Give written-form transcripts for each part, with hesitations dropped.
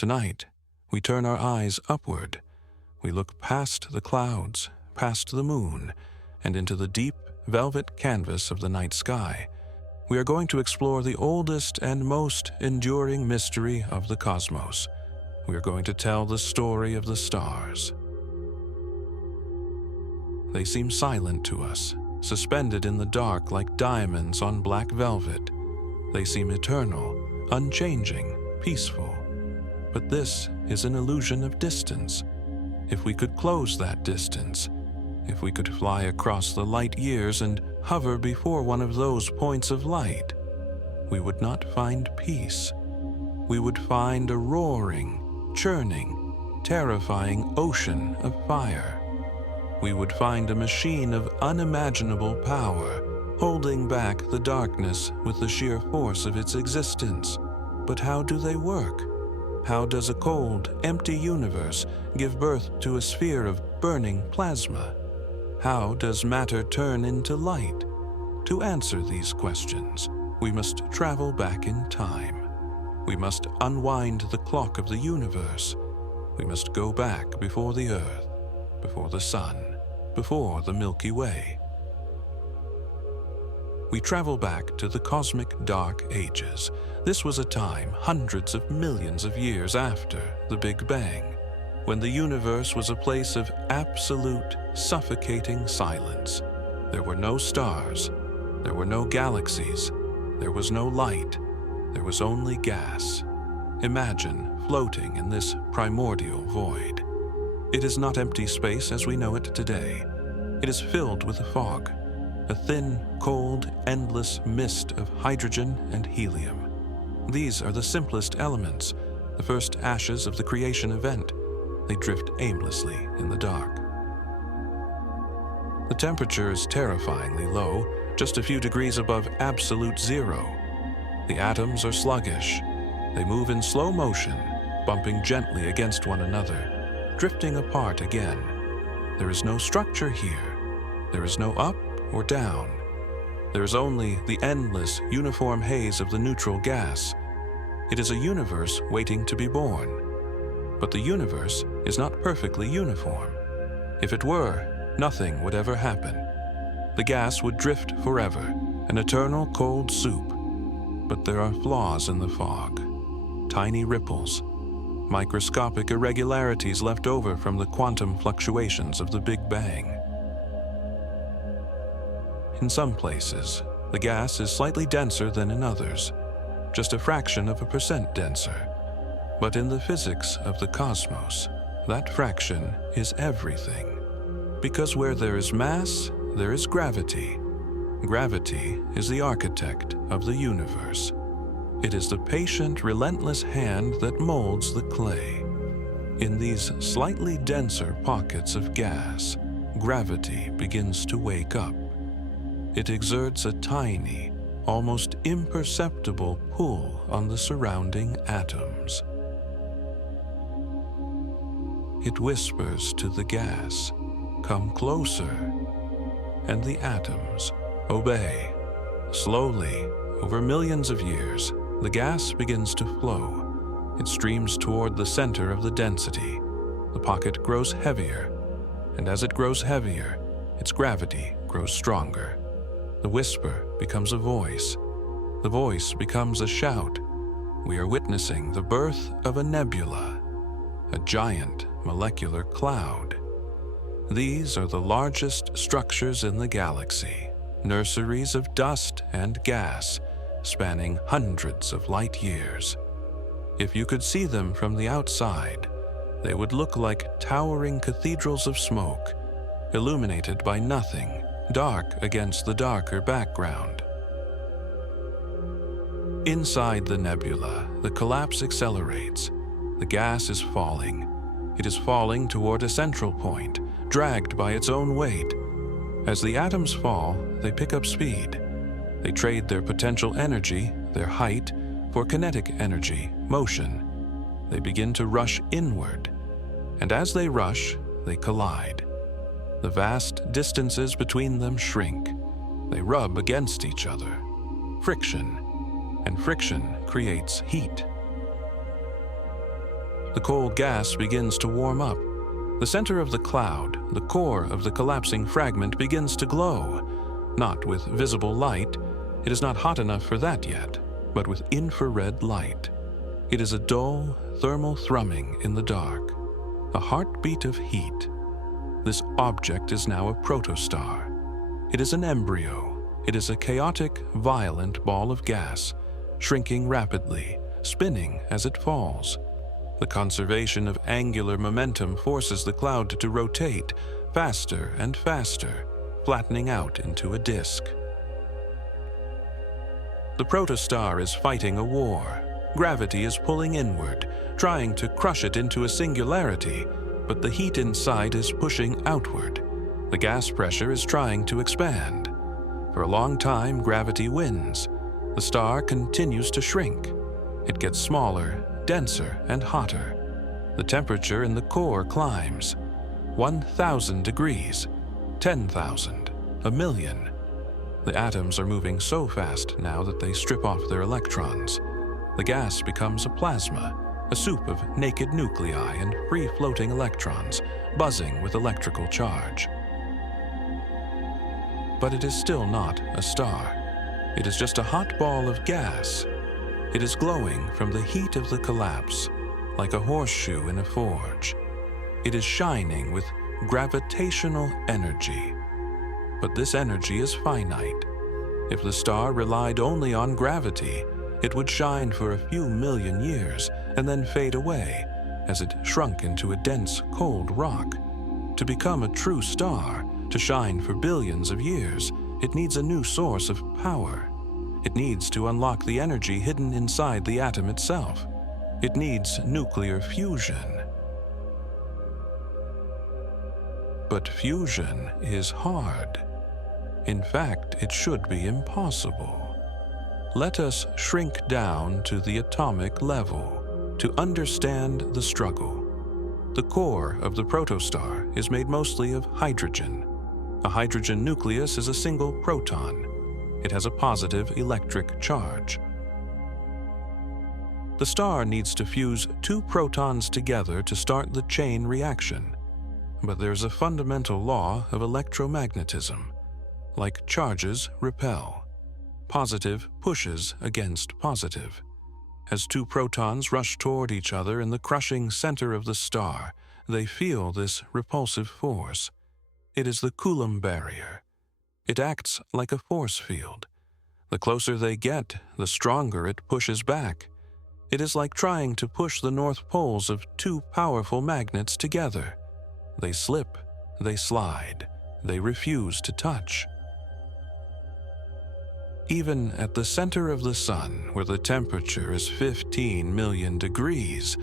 Tonight, we turn our eyes upward. We look past the clouds, past the moon, and into the deep, velvet canvas of the night sky. We are going to explore the oldest and most enduring mystery of the cosmos. We are going to tell the story of the stars. They seem silent to us, suspended in the dark like diamonds on black velvet. They seem eternal, unchanging, peaceful. But this is an illusion of distance. If we could close that distance, if we could fly across the light years and hover before one of those points of light, we would not find peace. We would find a roaring, churning, terrifying ocean of fire. We would find a machine of unimaginable power, holding back the darkness with the sheer force of its existence. But how do they work? How does a cold, empty universe give birth to a sphere of burning plasma? How does matter turn into light? To answer these questions, we must travel back in time. We must unwind the clock of the universe. We must go back before the Earth, before the Sun, before the Milky Way. We travel back to the cosmic dark ages. This was a time hundreds of millions of years after the Big Bang, when the universe was a place of absolute, suffocating silence. There were no stars, there were no galaxies, there was no light, there was only gas. Imagine floating in this primordial void. It is not empty space as we know it today. It is filled with a fog, a thin, cold, endless mist of hydrogen and helium. These are the simplest elements, the first ashes of the creation event. They drift aimlessly in the dark. The temperature is terrifyingly low, just a few degrees above absolute zero. The atoms are sluggish. They move in slow motion, bumping gently against one another, drifting apart again. There is no structure here. There is no up or down. There is only the endless, uniform haze of the neutral gas. It is a universe waiting to be born. But the universe is not perfectly uniform. If it were, nothing would ever happen. The gas would drift forever, an eternal cold soup. But there are flaws in the fog. Tiny ripples, microscopic irregularities left over from the quantum fluctuations of the Big Bang. In some places, the gas is slightly denser than in others, just a fraction of a percent denser. But in the physics of the cosmos, that fraction is everything. Because where there is mass, there is gravity. Gravity is the architect of the universe. It is the patient, relentless hand that molds the clay. In these slightly denser pockets of gas, gravity begins to wake up. It exerts a tiny, almost imperceptible pull on the surrounding atoms. It whispers to the gas, "Come closer," and the atoms obey. Slowly, over millions of years, the gas begins to flow. It streams toward the center of the density. The pocket grows heavier, and as it grows heavier, its gravity grows stronger. The whisper becomes a voice. The voice becomes a shout. We are witnessing the birth of a nebula, a giant molecular cloud. These are the largest structures in the galaxy, nurseries of dust and gas, spanning hundreds of light years. If you could see them from the outside, they would look like towering cathedrals of smoke, illuminated by nothing, dark against the darker background. Inside the nebula, the collapse accelerates. The gas is falling. It is falling toward a central point, dragged by its own weight. As the atoms fall, they pick up speed. They trade their potential energy, their height, for kinetic energy, motion. They begin to rush inward. And as they rush, they collide. The vast distances between them shrink. They rub against each other. Friction. And friction creates heat. The cold gas begins to warm up. The center of the cloud, the core of the collapsing fragment, begins to glow. Not with visible light, it is not hot enough for that yet, but with infrared light. It is a dull, thermal thrumming in the dark, a heartbeat of heat. This object is now a protostar. It is an embryo. It is a chaotic, violent ball of gas, shrinking rapidly, spinning as it falls. The conservation of angular momentum forces the cloud to rotate faster and faster, flattening out into a disk. The protostar is fighting a war. Gravity is pulling inward, trying to crush it into a singularity, but the heat inside is pushing outward. The gas pressure is trying to expand. For a long time, gravity wins. The star continues to shrink. It gets smaller, denser, and hotter. The temperature in the core climbs. 1,000 degrees, 10,000, a million. The atoms are moving so fast now that they strip off their electrons. The gas becomes a plasma, a soup of naked nuclei and free-floating electrons, buzzing with electrical charge. But it is still not a star. It is just a hot ball of gas. It is glowing from the heat of the collapse, like a horseshoe in a forge. It is shining with gravitational energy. But this energy is finite. If the star relied only on gravity, it would shine for a few million years and then fade away as it shrunk into a dense, cold rock. To become a true star, to shine for billions of years, it needs a new source of power. It needs to unlock the energy hidden inside the atom itself. It needs nuclear fusion. But fusion is hard. In fact, it should be impossible. Let us shrink down to the atomic level to understand the struggle. The core of the protostar is made mostly of hydrogen. A hydrogen nucleus is a single proton. It has a positive electric charge. The star needs to fuse two protons together to start the chain reaction. But there's a fundamental law of electromagnetism. Like charges repel. Positive pushes against positive. As two protons rush toward each other in the crushing center of the star, they feel this repulsive force. It is the Coulomb barrier. It acts like a force field. The closer they get, the stronger it pushes back. It is like trying to push the north poles of two powerful magnets together. They slip, they slide, they refuse to touch. Even at the center of the sun, where the temperature is 15 million degrees,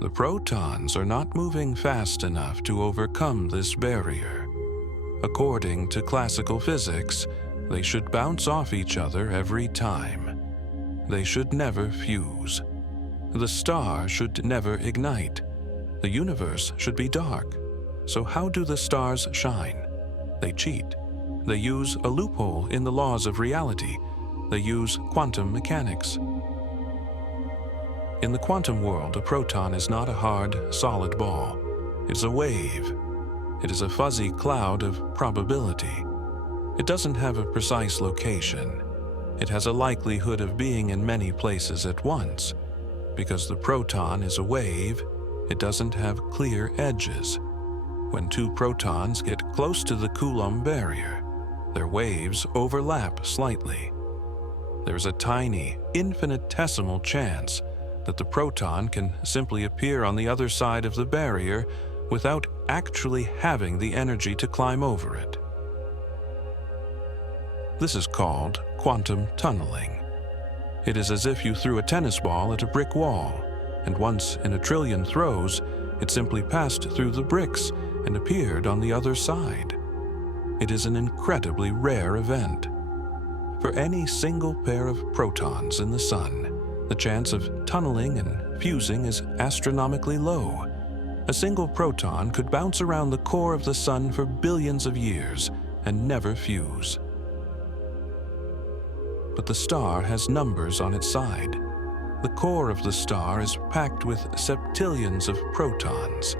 the protons are not moving fast enough to overcome this barrier. According to classical physics, they should bounce off each other every time. They should never fuse. The star should never ignite. The universe should be dark. So how do the stars shine? They cheat. They use a loophole in the laws of reality. They use quantum mechanics. In the quantum world, a proton is not a hard, solid ball. It's a wave. It is a fuzzy cloud of probability. It doesn't have a precise location. It has a likelihood of being in many places at once. Because the proton is a wave, it doesn't have clear edges. When two protons get close to the Coulomb barrier, their waves overlap slightly. There's a tiny, infinitesimal chance that the proton can simply appear on the other side of the barrier without actually having the energy to climb over it. This is called quantum tunneling. It is as if you threw a tennis ball at a brick wall, and once in a trillion throws, it simply passed through the bricks and appeared on the other side. It is an incredibly rare event. For any single pair of protons in the sun, the chance of tunneling and fusing is astronomically low. A single proton could bounce around the core of the sun for billions of years and never fuse. But the star has numbers on its side. The core of the star is packed with septillions of protons.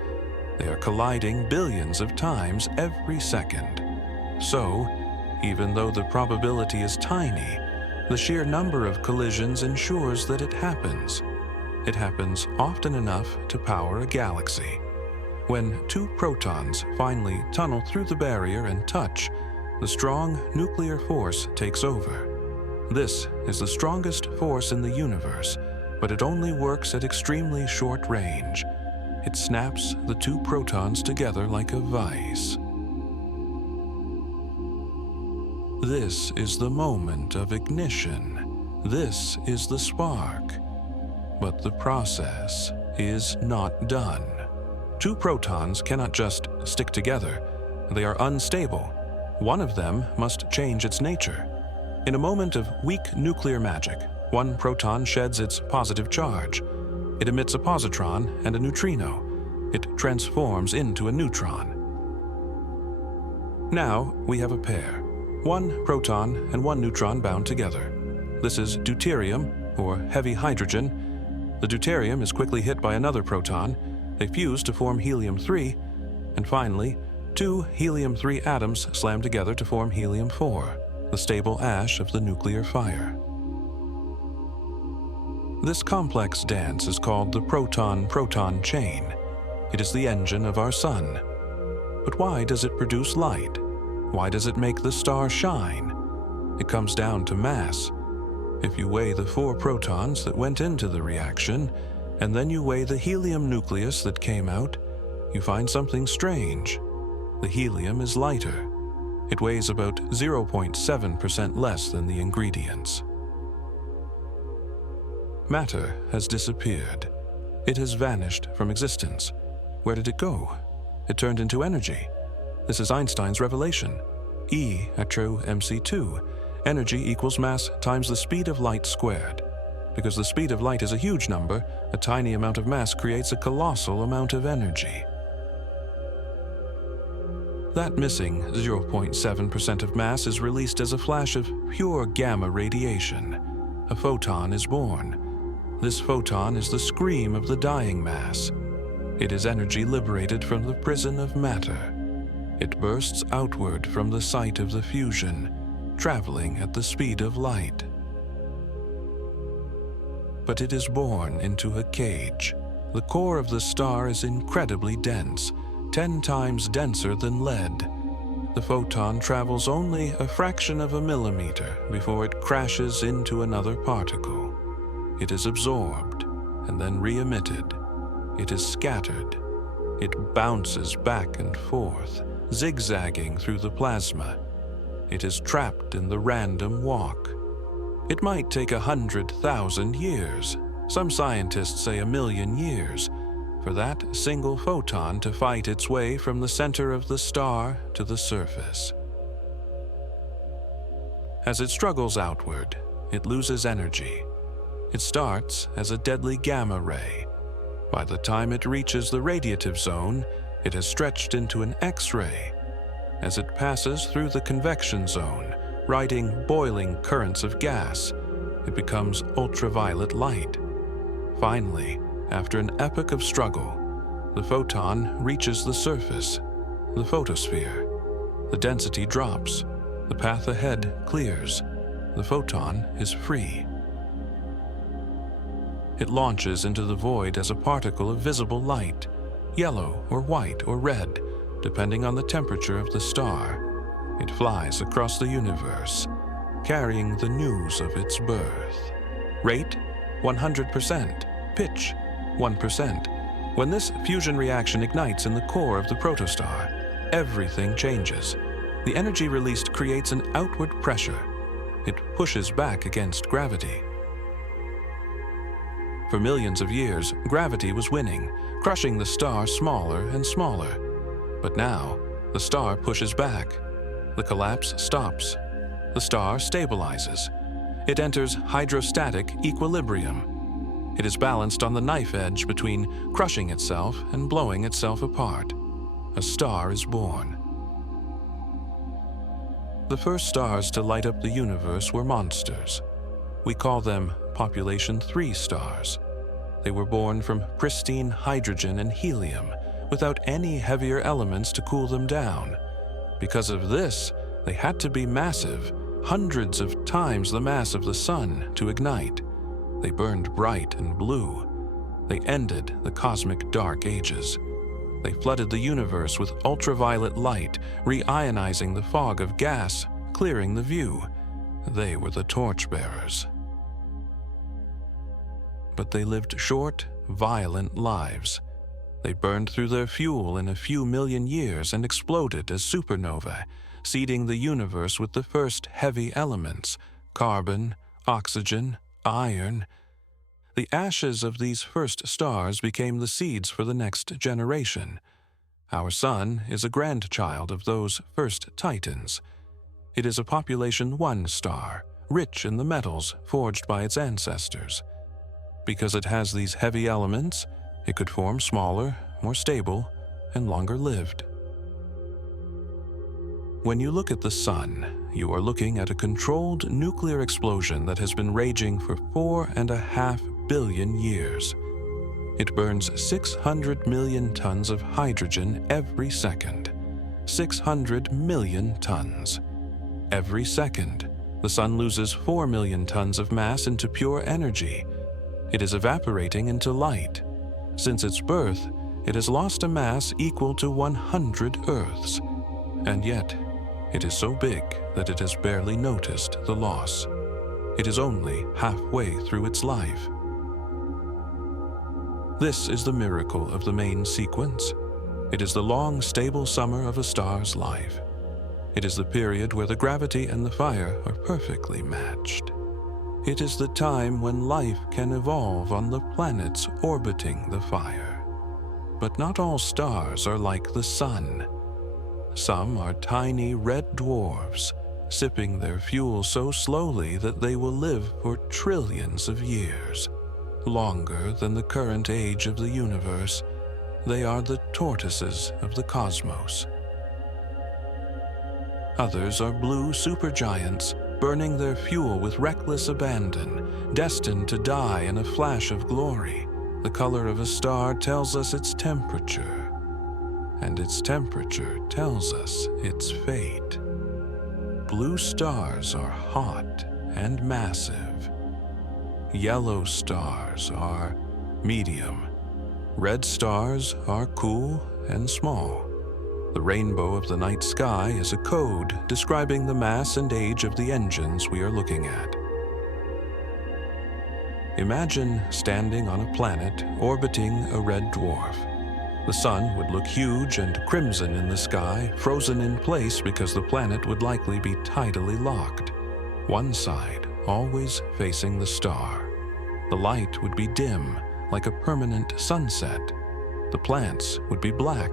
They are colliding billions of times every second. So, even though the probability is tiny, the sheer number of collisions ensures that it happens. It happens often enough to power a galaxy. When two protons finally tunnel through the barrier and touch, the strong nuclear force takes over. This is the strongest force in the universe, but it only works at extremely short range. It snaps the two protons together like a vise. This is the moment of ignition. This is the spark. But the process is not done. Two protons cannot just stick together. They are unstable. One of them must change its nature. In a moment of weak nuclear magic, one proton sheds its positive charge. It emits a positron and a neutrino. It transforms into a neutron. Now we have a pair. One proton and one neutron bound together. This is deuterium, or heavy hydrogen. The deuterium is quickly hit by another proton. They fuse to form helium-3, and finally, two helium-3 atoms slam together to form helium-4, the stable ash of the nuclear fire. This complex dance is called the proton-proton chain. It is the engine of our sun. But why does it produce light? Why does it make the star shine? It comes down to mass. If you weigh the 4 protons that went into the reaction, and then you weigh the helium nucleus that came out, you find something strange. The helium is lighter. It weighs about 0.7% less than the ingredients. Matter has disappeared. It has vanished from existence. Where did it go? It turned into energy. This is Einstein's revelation. E at true mc2. Energy equals mass times the speed of light squared. Because the speed of light is a huge number, a tiny amount of mass creates a colossal amount of energy. That missing 0.7% of mass is released as a flash of pure gamma radiation. A photon is born. This photon is the scream of the dying mass. It is energy liberated from the prison of matter. It bursts outward from the site of the fusion, traveling at the speed of light. But it is born into a cage. The core of the star is incredibly dense, 10 times denser than lead. The photon travels only a fraction of a millimeter before it crashes into another particle. It is absorbed and then re-emitted. It is scattered. It bounces back and forth, zigzagging through the plasma. It is trapped in the random walk. It might take 100,000 years. Some scientists say 1,000,000 years, for that single photon to fight its way from the center of the star to the surface. As it struggles outward, it loses energy. It starts as a deadly gamma ray. By the time it reaches the radiative zone, it has stretched into an X-ray. As it passes through the convection zone, riding boiling currents of gas, it becomes ultraviolet light. Finally, after an epoch of struggle, the photon reaches the surface, the photosphere. The density drops. The path ahead clears. The photon is free. It launches into the void as a particle of visible light, yellow or white or red, depending on the temperature of the star. It flies across the universe, carrying the news of its birth. Rate, 100%. Pitch, 1%. When this fusion reaction ignites in the core of the protostar, everything changes. The energy released creates an outward pressure. It pushes back against gravity. For millions of years, gravity was winning, crushing the star smaller and smaller. But now, the star pushes back. The collapse stops. The star stabilizes. It enters hydrostatic equilibrium. It is balanced on the knife edge between crushing itself and blowing itself apart. A star is born. The first stars to light up the universe were monsters. We call them population 3 stars. They were born from pristine hydrogen and helium, without any heavier elements to cool them down. Because of this, they had to be massive, hundreds of times the mass of the sun, to ignite. They burned bright and blue. They ended the cosmic dark ages. They flooded the universe with ultraviolet light, reionizing the fog of gas, clearing the view. They were the torchbearers. But they lived short, violent lives. They burned through their fuel in a few million years and exploded as supernovae, seeding the universe with the first heavy elements: carbon, oxygen, iron. The ashes of these first stars became the seeds for the next generation. Our Sun is a grandchild of those first Titans. It is a population 1 star, rich in the metals forged by its ancestors. Because it has these heavy elements, it could form smaller, more stable, and longer-lived. When you look at the Sun, you are looking at a controlled nuclear explosion that has been raging for 4.5 billion years. It burns 600 million tons of hydrogen every second. 600 million tons. Every second, the Sun loses 4 million tons of mass into pure energy. It is evaporating into light. Since its birth, it has lost a mass equal to 100 Earths. And yet, it is so big that it has barely noticed the loss. It is only halfway through its life. This is the miracle of the main sequence. It is the long, stable summer of a star's life. It is the period where the gravity and the fire are perfectly matched. It is the time when life can evolve on the planets orbiting the fire. But not all stars are like the Sun. Some are tiny red dwarfs, sipping their fuel so slowly that they will live for trillions of years. Longer than the current age of the universe, they are the tortoises of the cosmos. Others are blue supergiants, burning their fuel with reckless abandon, destined to die in a flash of glory. The color of a star tells us its temperature, and its temperature tells us its fate. Blue stars are hot and massive. Yellow stars are medium. Red stars are cool and small. The rainbow of the night sky is a code describing the mass and age of the engines we are looking at. Imagine standing on a planet orbiting a red dwarf. The Sun would look huge and crimson in the sky, frozen in place because the planet would likely be tidally locked. One side always facing the star. The light would be dim, like a permanent sunset. The plants would be black,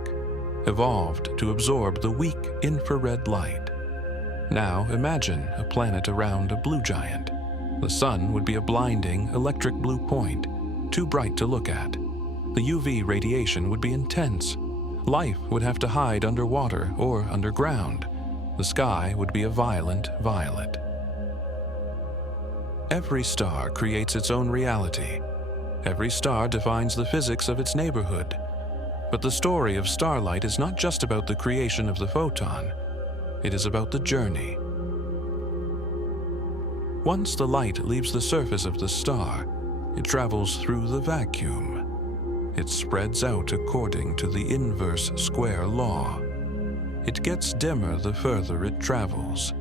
evolved to absorb the weak infrared light. Now imagine a planet around a blue giant. The Sun would be a blinding electric blue point, too bright to look at. The UV radiation would be intense. Life would have to hide underwater or underground. The sky would be a violent violet. Every star creates its own reality. Every star defines the physics of its neighborhood. But the story of starlight is not just about the creation of the photon. It is about the journey. Once the light leaves the surface of the star, it travels through the vacuum. It spreads out according to the inverse square law. It gets dimmer the further it travels.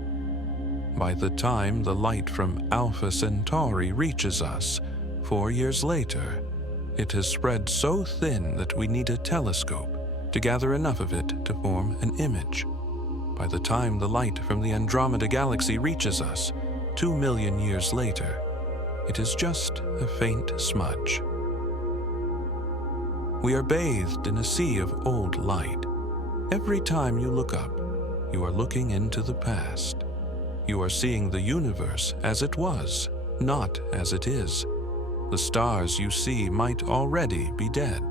By the time the light from Alpha Centauri reaches us, 4 years later, it has spread so thin that we need a telescope to gather enough of it to form an image. By the time the light from the Andromeda Galaxy reaches us, 2 million years later, it is just a faint smudge. We are bathed in a sea of old light. Every time you look up, you are looking into the past. You are seeing the universe as it was, not as it is. The stars you see might already be dead.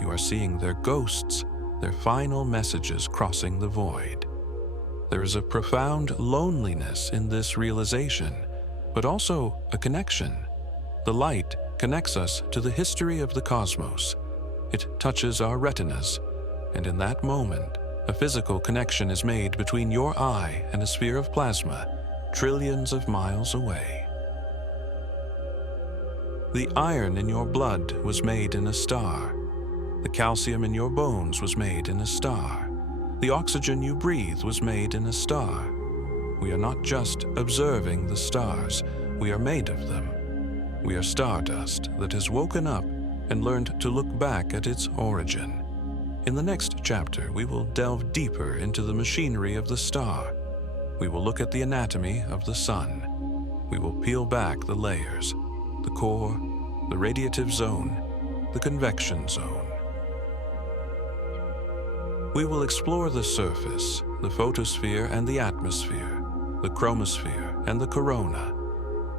You are seeing their ghosts, their final messages crossing the void. There is a profound loneliness in this realization, but also a connection. The light connects us to the history of the cosmos. It touches our retinas, and in that moment, a physical connection is made between your eye and a sphere of plasma, trillions of miles away. The iron in your blood was made in a star. The calcium in your bones was made in a star. The oxygen you breathe was made in a star. We are not just observing the stars, we are made of them. We are stardust that has woken up and learned to look back at its origin. In the next chapter, we will delve deeper into the machinery of the star. We will look at the anatomy of the sun. We will peel back the layers, the core, the radiative zone, the convection zone. We will explore the surface, the photosphere and the atmosphere, the chromosphere and the corona.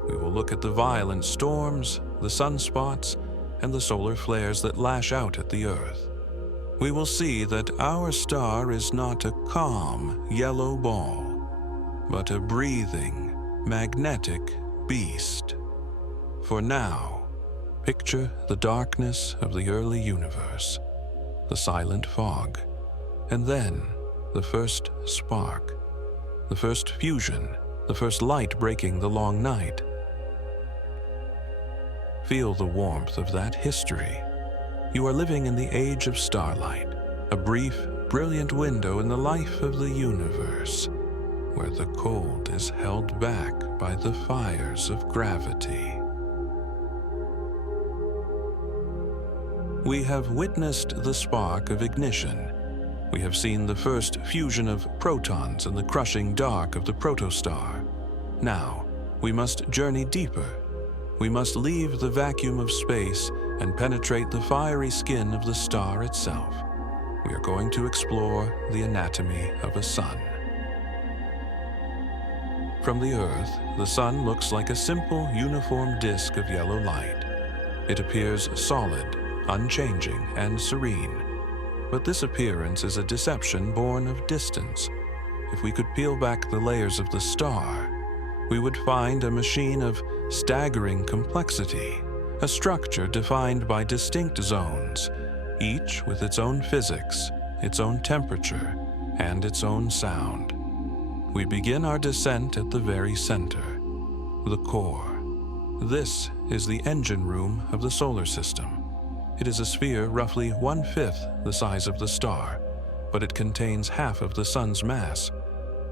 We will look at the violent storms, the sunspots, and the solar flares that lash out at the Earth. We will see that our star is not a calm, yellow ball, but a breathing, magnetic beast. For now, picture the darkness of the early universe, the silent fog, and then the first spark, the first fusion, the first light breaking the long night. Feel the warmth of that history. You are living in the age of starlight, a brief, brilliant window in the life of the universe, where the cold is held back by the fires of gravity. We have witnessed the spark of ignition. We have seen the first fusion of protons in the crushing dark of the protostar. Now, we must journey deeper. We must leave the vacuum of space and penetrate the fiery skin of the star itself. We are going to explore the anatomy of a sun. From the Earth, the sun looks like a simple, uniform disk of yellow light. It appears solid, unchanging, and serene. But this appearance is a deception born of distance. If we could peel back the layers of the star, we would find a machine of staggering complexity, a structure defined by distinct zones, each with its own physics, its own temperature, and its own sound. We begin our descent at the very center, the core. This is the engine room of the solar system. It is a sphere roughly 1/5 the size of the star, but it contains half of the sun's mass.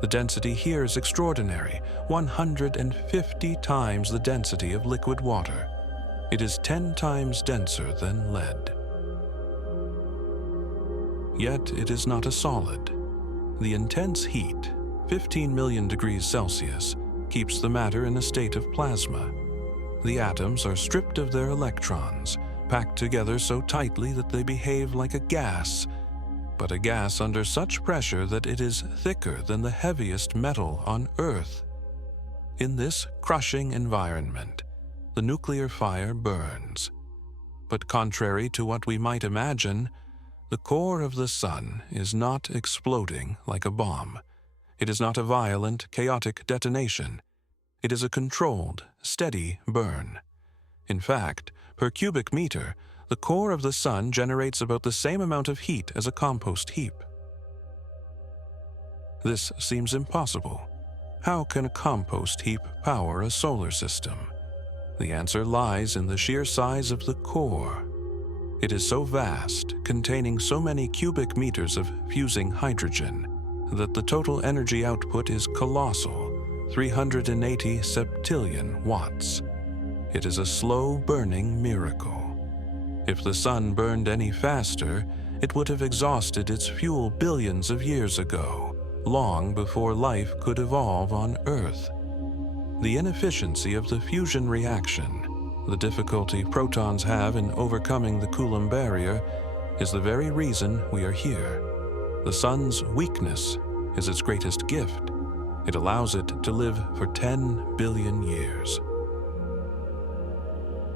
The density here is extraordinary, 150 times the density of liquid water. It is 10 times denser than lead. Yet it is not a solid. The intense heat, 15 million degrees Celsius, keeps the matter in a state of plasma. The atoms are stripped of their electrons, packed together so tightly that they behave like a gas, but a gas under such pressure that it is thicker than the heaviest metal on Earth. In this crushing environment, the nuclear fire burns. But contrary to what we might imagine, the core of the sun is not exploding like a bomb. It is not a violent, chaotic detonation. It is a controlled, steady burn. In fact, per cubic meter, the core of the sun generates about the same amount of heat as a compost heap. This seems impossible. How can a compost heap power a solar system? The answer lies in the sheer size of the core. It is so vast, containing so many cubic meters of fusing hydrogen, that the total energy output is colossal, 380 septillion watts. It is a slow-burning miracle. If the sun burned any faster, it would have exhausted its fuel billions of years ago, long before life could evolve on Earth. The inefficiency of the fusion reaction, the difficulty protons have in overcoming the Coulomb barrier, is the very reason we are here. The sun's weakness is its greatest gift. It allows it to live for 10 billion years.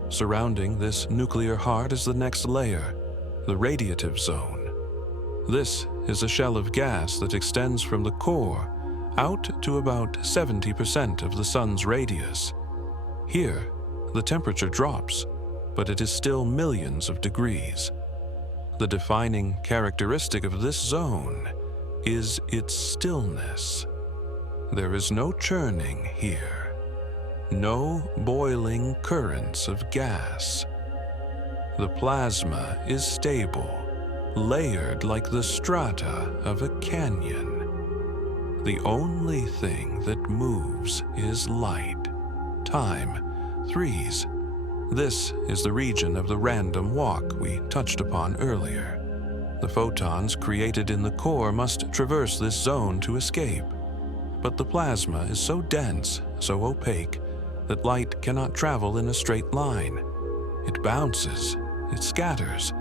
Surrounding this nuclear heart is the next layer, the radiative zone. This is a shell of gas that extends from the core out to about 70% of the sun's radius. Here, the temperature drops, but it is still millions of degrees. The defining characteristic of this zone is its stillness. There is no churning here, no boiling currents of gas. The plasma is stable, layered like the strata of a canyon. The only thing that moves is light, time, threes. This is the region of the random walk we touched upon earlier. The photons created in the core must traverse this zone to escape. But the plasma is so dense, so opaque, that light cannot travel in a straight line. It bounces, it scatters,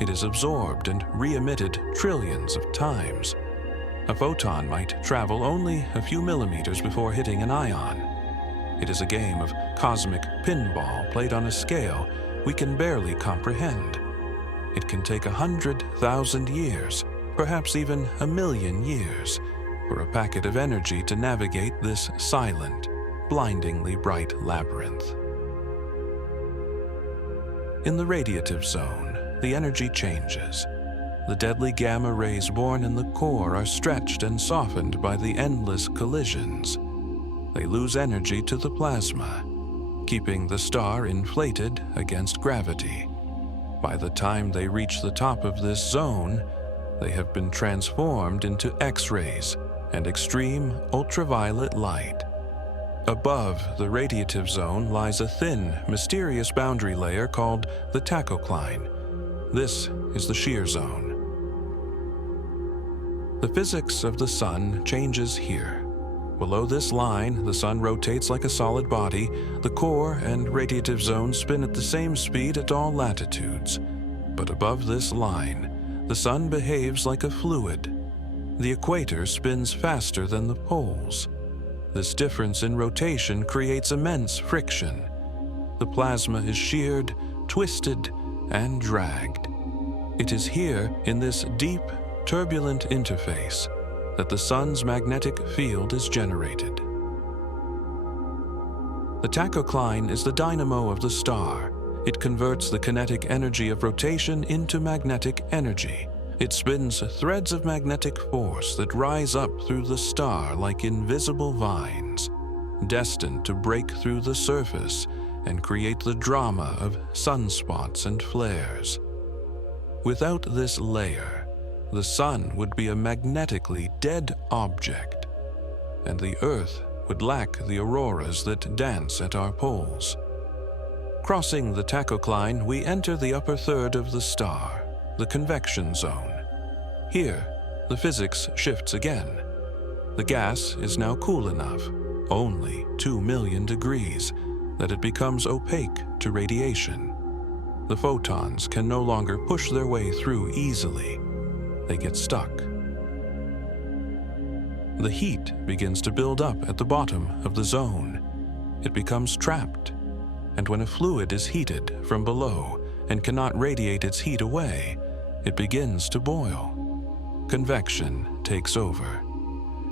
it is absorbed and re-emitted trillions of times. A photon might travel only a few millimeters before hitting an ion. It is a game of cosmic pinball played on a scale we can barely comprehend. It can take 100,000 years, perhaps even 1,000,000 years, for a packet of energy to navigate this silent, blindingly bright labyrinth. In the radiative zone, the energy changes. The deadly gamma rays born in the core are stretched and softened by the endless collisions. They lose energy to the plasma, keeping the star inflated against gravity. By the time they reach the top of this zone, they have been transformed into X-rays and extreme ultraviolet light. Above the radiative zone lies a thin, mysterious boundary layer called the tachocline. This is the shear zone. The physics of the sun changes here. Below this line, the sun rotates like a solid body. The core and radiative zones spin at the same speed at all latitudes. But above this line, the sun behaves like a fluid. The equator spins faster than the poles. This difference in rotation creates immense friction. The plasma is sheared, twisted, and dragged. It is here, in this deep, turbulent interface, that the sun's magnetic field is generated. The tachocline is the dynamo of the star. It converts the kinetic energy of rotation into magnetic energy. It spins threads of magnetic force that rise up through the star like invisible vines, destined to break through the surface and create the drama of sunspots and flares. Without this layer, the sun would be a magnetically dead object, and the Earth would lack the auroras that dance at our poles. Crossing the tachocline, we enter the upper third of the star, the convection zone. Here, the physics shifts again. The gas is now cool enough, only 2 million degrees, that it becomes opaque to radiation. The photons can no longer push their way through easily. They get stuck. The heat begins to build up at the bottom of the zone. It becomes trapped, and when a fluid is heated from below and cannot radiate its heat away, it begins to boil. Convection takes over.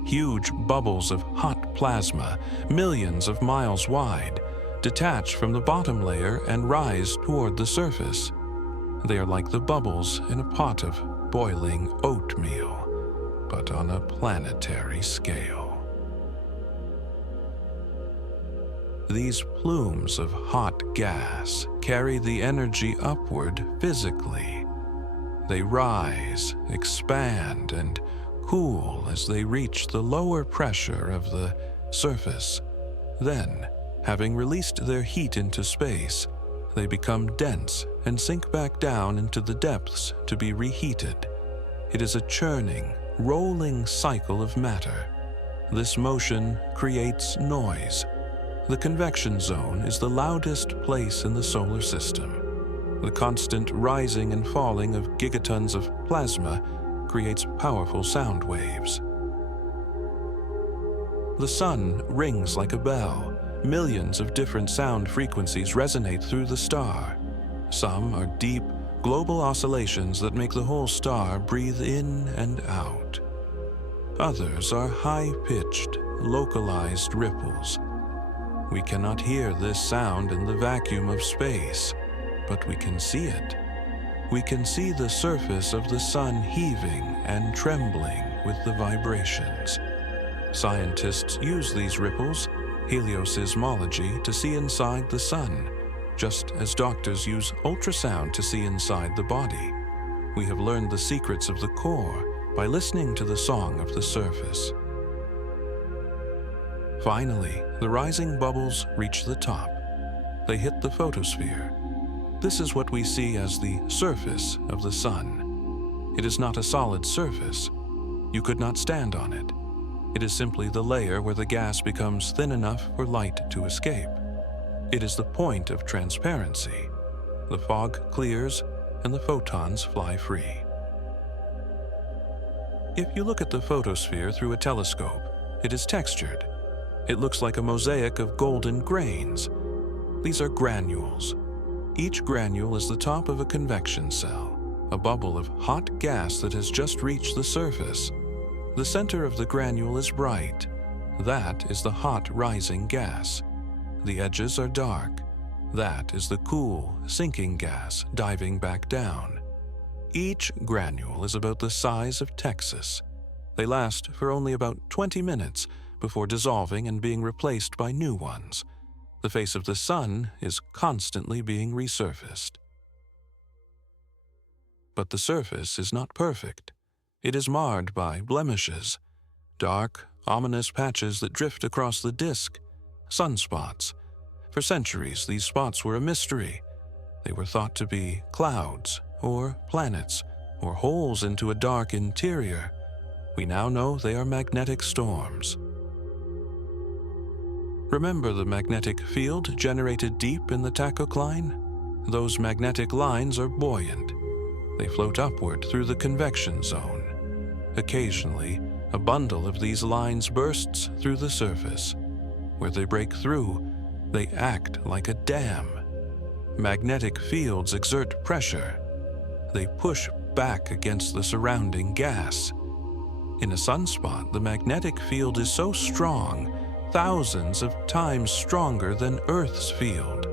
Huge bubbles of hot plasma, millions of miles wide, detach from the bottom layer and rise toward the surface. They are like the bubbles in a pot of boiling oatmeal, but on a planetary scale. These plumes of hot gas carry the energy upward physically. They rise, expand, and cool as they reach the lower pressure of the surface. Then, having released their heat into space, they become dense and sink back down into the depths to be reheated. It is a churning, rolling cycle of matter. This motion creates noise. The convection zone is the loudest place in the solar system. The constant rising and falling of gigatons of plasma creates powerful sound waves. The sun rings like a bell. Millions of different sound frequencies resonate through the star. Some are deep, global oscillations that make the whole star breathe in and out. Others are high-pitched, localized ripples. We cannot hear this sound in the vacuum of space, but we can see it. We can see the surface of the sun heaving and trembling with the vibrations. Scientists use these ripples, heliosismology, to see inside the sun, just as doctors use ultrasound to see inside the body. We have learned the secrets of the core by listening to the song of the surface. Finally, the rising bubbles reach the top. They hit the photosphere. This is what we see as the surface of the sun. It is not a solid surface. You could not stand on it. It is simply the layer where the gas becomes thin enough for light to escape. It is the point of transparency. The fog clears and the photons fly free. If you look at the photosphere through a telescope, it is textured. It looks like a mosaic of golden grains. These are granules. Each granule is the top of a convection cell, a bubble of hot gas that has just reached the surface. The center of the granule is bright. That is the hot rising gas. The edges are dark. That is the cool, sinking gas diving back down. Each granule is about the size of Texas. They last for only about 20 minutes before dissolving and being replaced by new ones. The face of the sun is constantly being resurfaced. But the surface is not perfect. It is marred by blemishes, dark, ominous patches that drift across the disk, sunspots. For centuries, these spots were a mystery. They were thought to be clouds, or planets, or holes into a dark interior. We now know they are magnetic storms. Remember the magnetic field generated deep in the tachocline? Those magnetic lines are buoyant. They float upward through the convection zone. Occasionally, a bundle of these lines bursts through the surface. Where they break through, they act like a dam. Magnetic fields exert pressure. They push back against the surrounding gas. In a sunspot, the magnetic field is so strong, thousands of times stronger than Earth's field,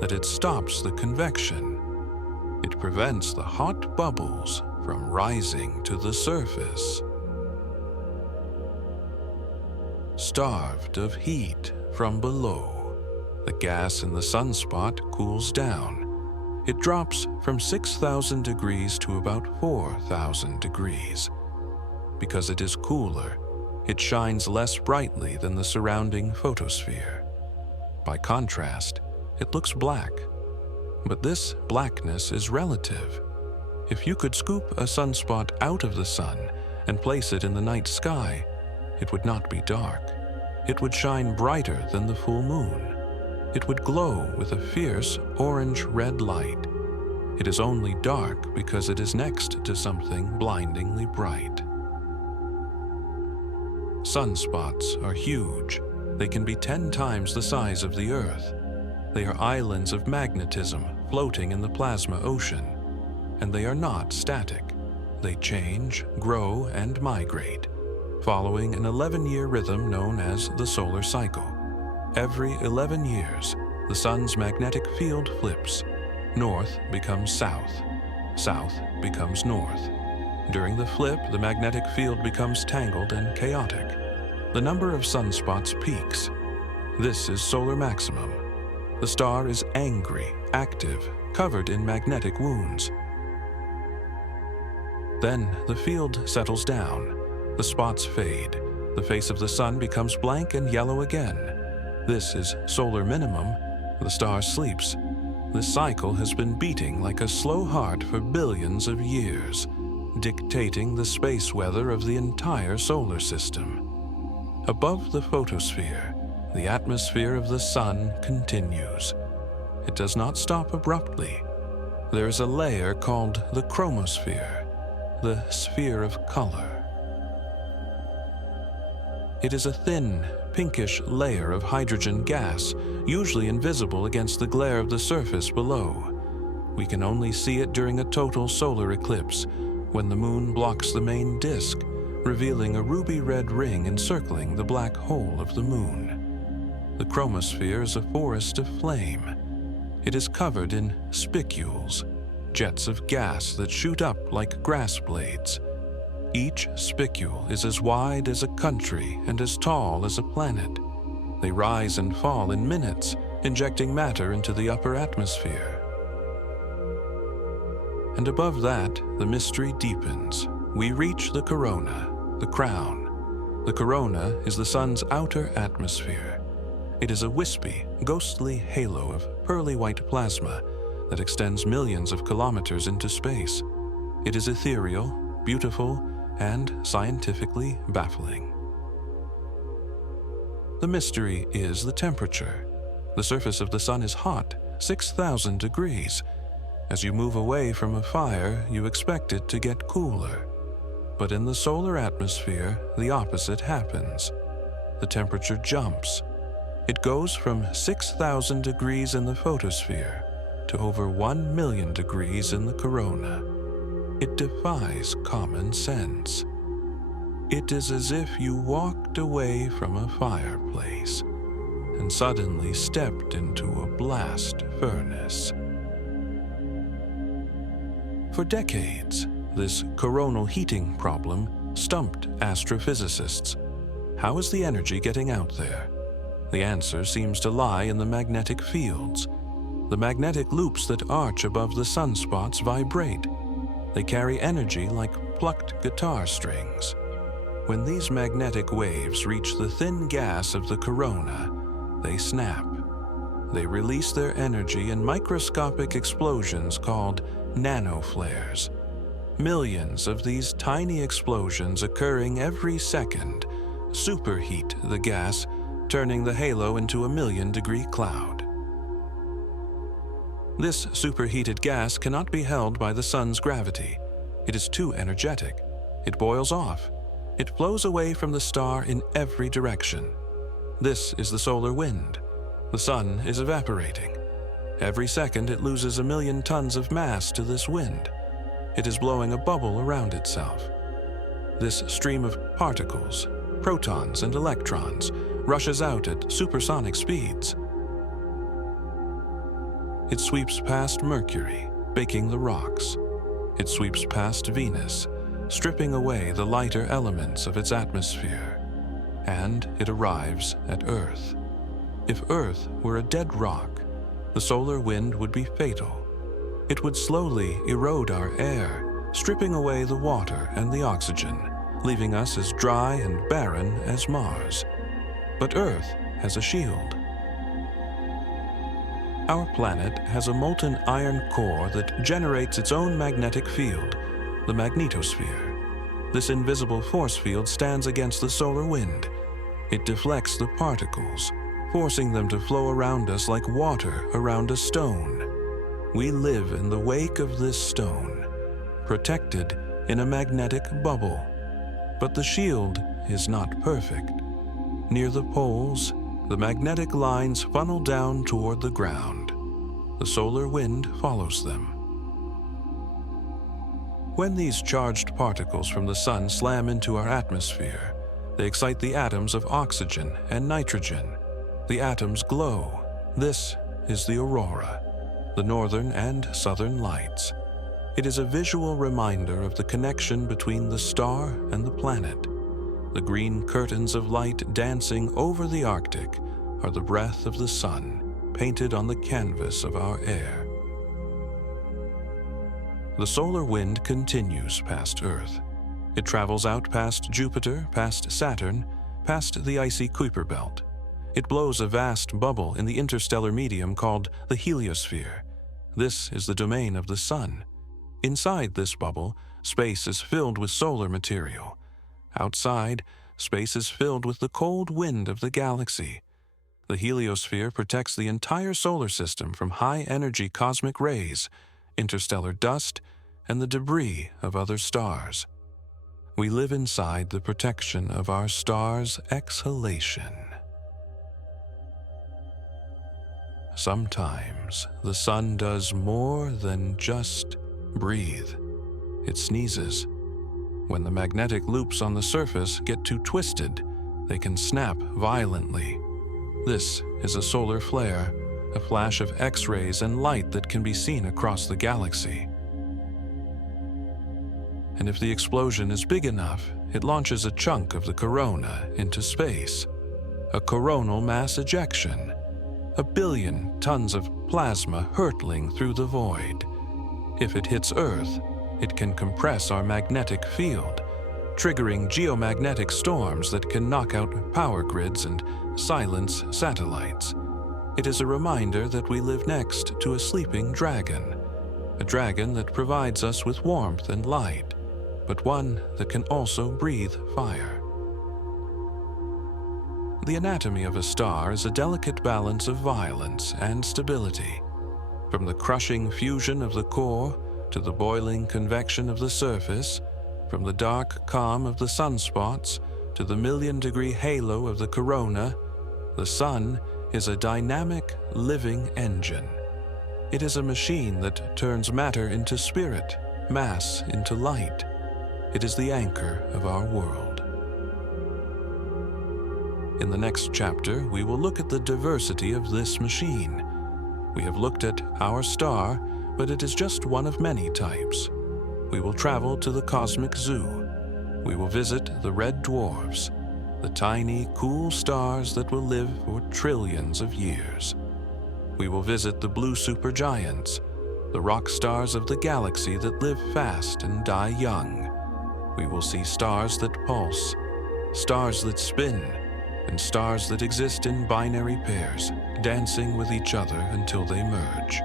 that it stops the convection. It prevents the hot bubbles from rising to the surface. Starved of heat from below, the gas in the sunspot cools down. It drops from 6,000 degrees to about 4,000 degrees. Because it is cooler, it shines less brightly than the surrounding photosphere. By contrast, it looks black. But this blackness is relative. If you could scoop a sunspot out of the sun and place it in the night sky, it would not be dark. It would shine brighter than the full moon. It would glow with a fierce orange-red light. It is only dark because it is next to something blindingly bright. Sunspots are huge. They can be 10 times the size of the Earth. They are islands of magnetism floating in the plasma ocean. And they are not static. They change, grow, and migrate, following an 11-year rhythm known as the solar cycle. Every 11 years, the sun's magnetic field flips. North becomes south. South becomes north. During the flip, the magnetic field becomes tangled and chaotic. The number of sunspots peaks. This is solar maximum. The star is angry, active, covered in magnetic wounds. Then the field settles down. The spots fade. The face of the sun becomes blank and yellow again. This is solar minimum. The star sleeps. This cycle has been beating like a slow heart for billions of years, dictating the space weather of the entire solar system. Above the photosphere, the atmosphere of the sun continues. It does not stop abruptly. There is a layer called the chromosphere, the sphere of color. It is a thin, pinkish layer of hydrogen gas, usually invisible against the glare of the surface below. We can only see it during a total solar eclipse, when the moon blocks the main disk, revealing a ruby-red ring encircling the black hole of the moon. The chromosphere is a forest of flame. It is covered in spicules, jets of gas that shoot up like grass blades. Each spicule is as wide as a country and as tall as a planet. They rise and fall in minutes, injecting matter into the upper atmosphere. And above that, the mystery deepens. We reach the corona, the crown. The corona is the sun's outer atmosphere. It is a wispy, ghostly halo of pearly white plasma that extends millions of kilometers into space. It is ethereal, beautiful, and scientifically baffling. The mystery is the temperature. The surface of the sun is hot, 6,000 degrees. As you move away from a fire, you expect it to get cooler. But in the solar atmosphere, the opposite happens. The temperature jumps. It goes from 6,000 degrees in the photosphere to over 1 million degrees in the corona. It defies common sense. It is as if you walked away from a fireplace and suddenly stepped into a blast furnace. For decades, this coronal heating problem stumped astrophysicists. How is the energy getting out there? The answer seems to lie in the magnetic fields. The magnetic loops that arch above the sunspots vibrate. They carry energy like plucked guitar strings. When these magnetic waves reach the thin gas of the corona, they snap. They release their energy in microscopic explosions called nanoflares. Millions of these tiny explosions occurring every second superheat the gas, turning the halo into a million-degree cloud. This superheated gas cannot be held by the sun's gravity. It is too energetic. It boils off. It flows away from the star in every direction. This is the solar wind. The sun is evaporating. Every second it loses 1 million tons of mass to this wind. It is blowing a bubble around itself. This stream of particles, protons and electrons, rushes out at supersonic speeds. It sweeps past Mercury, baking the rocks. It sweeps past Venus, stripping away the lighter elements of its atmosphere. And it arrives at Earth. If Earth were a dead rock, the solar wind would be fatal. It would slowly erode our air, stripping away the water and the oxygen, leaving us as dry and barren as Mars. But Earth has a shield. Our planet has a molten iron core that generates its own magnetic field, the magnetosphere. This invisible force field stands against the solar wind. It deflects the particles, forcing them to flow around us like water around a stone. We live in the wake of this stone, protected in a magnetic bubble. But the shield is not perfect. Near the poles, the magnetic lines funnel down toward the ground. The solar wind follows them. When these charged particles from the sun slam into our atmosphere, they excite the atoms of oxygen and nitrogen. The atoms glow. This is the aurora, the northern and southern lights. It is a visual reminder of the connection between the star and the planet. The green curtains of light dancing over the Arctic are the breath of the sun, painted on the canvas of our air. The solar wind continues past Earth. It travels out past Jupiter, past Saturn, past the icy Kuiper belt. It blows a vast bubble in the interstellar medium called the heliosphere. This is the domain of the sun. Inside this bubble, space is filled with solar material. Outside, space is filled with the cold wind of the galaxy. The heliosphere protects the entire solar system from high-energy cosmic rays, interstellar dust, and the debris of other stars. We live inside the protection of our star's exhalation. Sometimes the sun does more than just breathe. It sneezes. When the magnetic loops on the surface get too twisted, they can snap violently. This is a solar flare, a flash of X-rays and light that can be seen across the galaxy. And if the explosion is big enough, it launches a chunk of the corona into space. A coronal mass ejection. 1 billion tons of plasma hurtling through the void. If it hits Earth, it can compress our magnetic field, triggering geomagnetic storms that can knock out power grids and silence satellites. It is a reminder that we live next to a sleeping dragon, a dragon that provides us with warmth and light, but one that can also breathe fire. The anatomy of a star is a delicate balance of violence and stability. From the crushing fusion of the core to the boiling convection of the surface, from the dark calm of the sunspots to the million-degree halo of the corona, the sun is a dynamic, living engine. It is a machine that turns matter into spirit, mass into light. It is the anchor of our world. In the next chapter, we will look at the diversity of this machine. We have looked at our star, but it is just one of many types. We will travel to the cosmic zoo. We will visit the red dwarfs, the tiny, cool stars that will live for trillions of years. We will visit the blue supergiants, the rock stars of the galaxy that live fast and die young. We will see stars that pulse, stars that spin, and stars that exist in binary pairs, dancing with each other until they merge.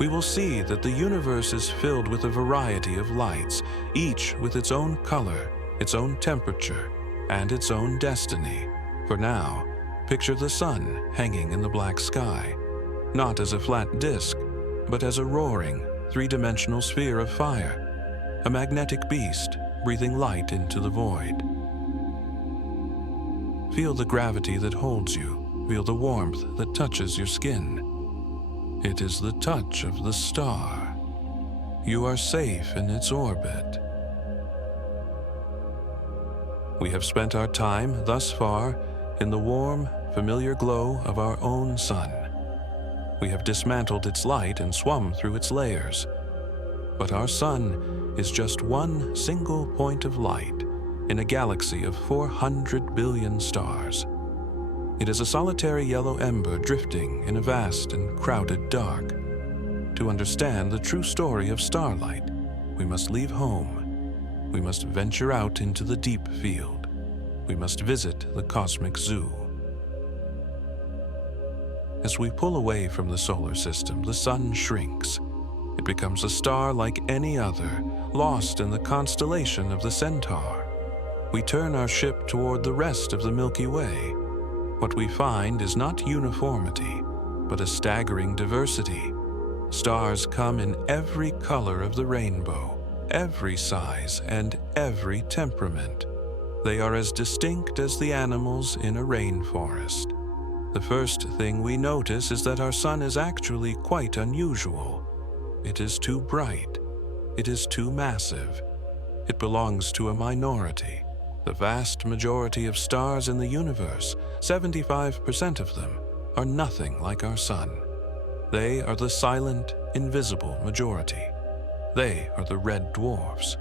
We will see that the universe is filled with a variety of lights, each with its own color, its own temperature, and its own destiny. For now, picture the sun hanging in the black sky, not as a flat disk, but as a roaring, three-dimensional sphere of fire, a magnetic beast breathing light into the void. Feel the gravity that holds you. Feel the warmth that touches your skin. It is the touch of the star. You are safe in its orbit. We have spent our time thus far in the warm, familiar glow of our own sun. We have dismantled its light and swum through its layers. But our sun is just one single point of light in a galaxy of 400 billion stars. It is a solitary yellow ember drifting in a vast and crowded dark. To understand the true story of starlight, we must leave home. We must venture out into the deep field. We must visit the cosmic zoo. As we pull away from the solar system, the sun shrinks. It becomes a star like any other, lost in the constellation of the Centaur. We turn our ship toward the rest of the Milky Way. What we find is not uniformity, but a staggering diversity. Stars come in every color of the rainbow, every size, and every temperament. They are as distinct as the animals in a rainforest. The first thing we notice is that our sun is actually quite unusual. It is too bright. It is too massive. It belongs to a minority. The vast majority of stars in the universe, 75% of them, are nothing like our sun. They are the silent, invisible majority. They are the red dwarfs.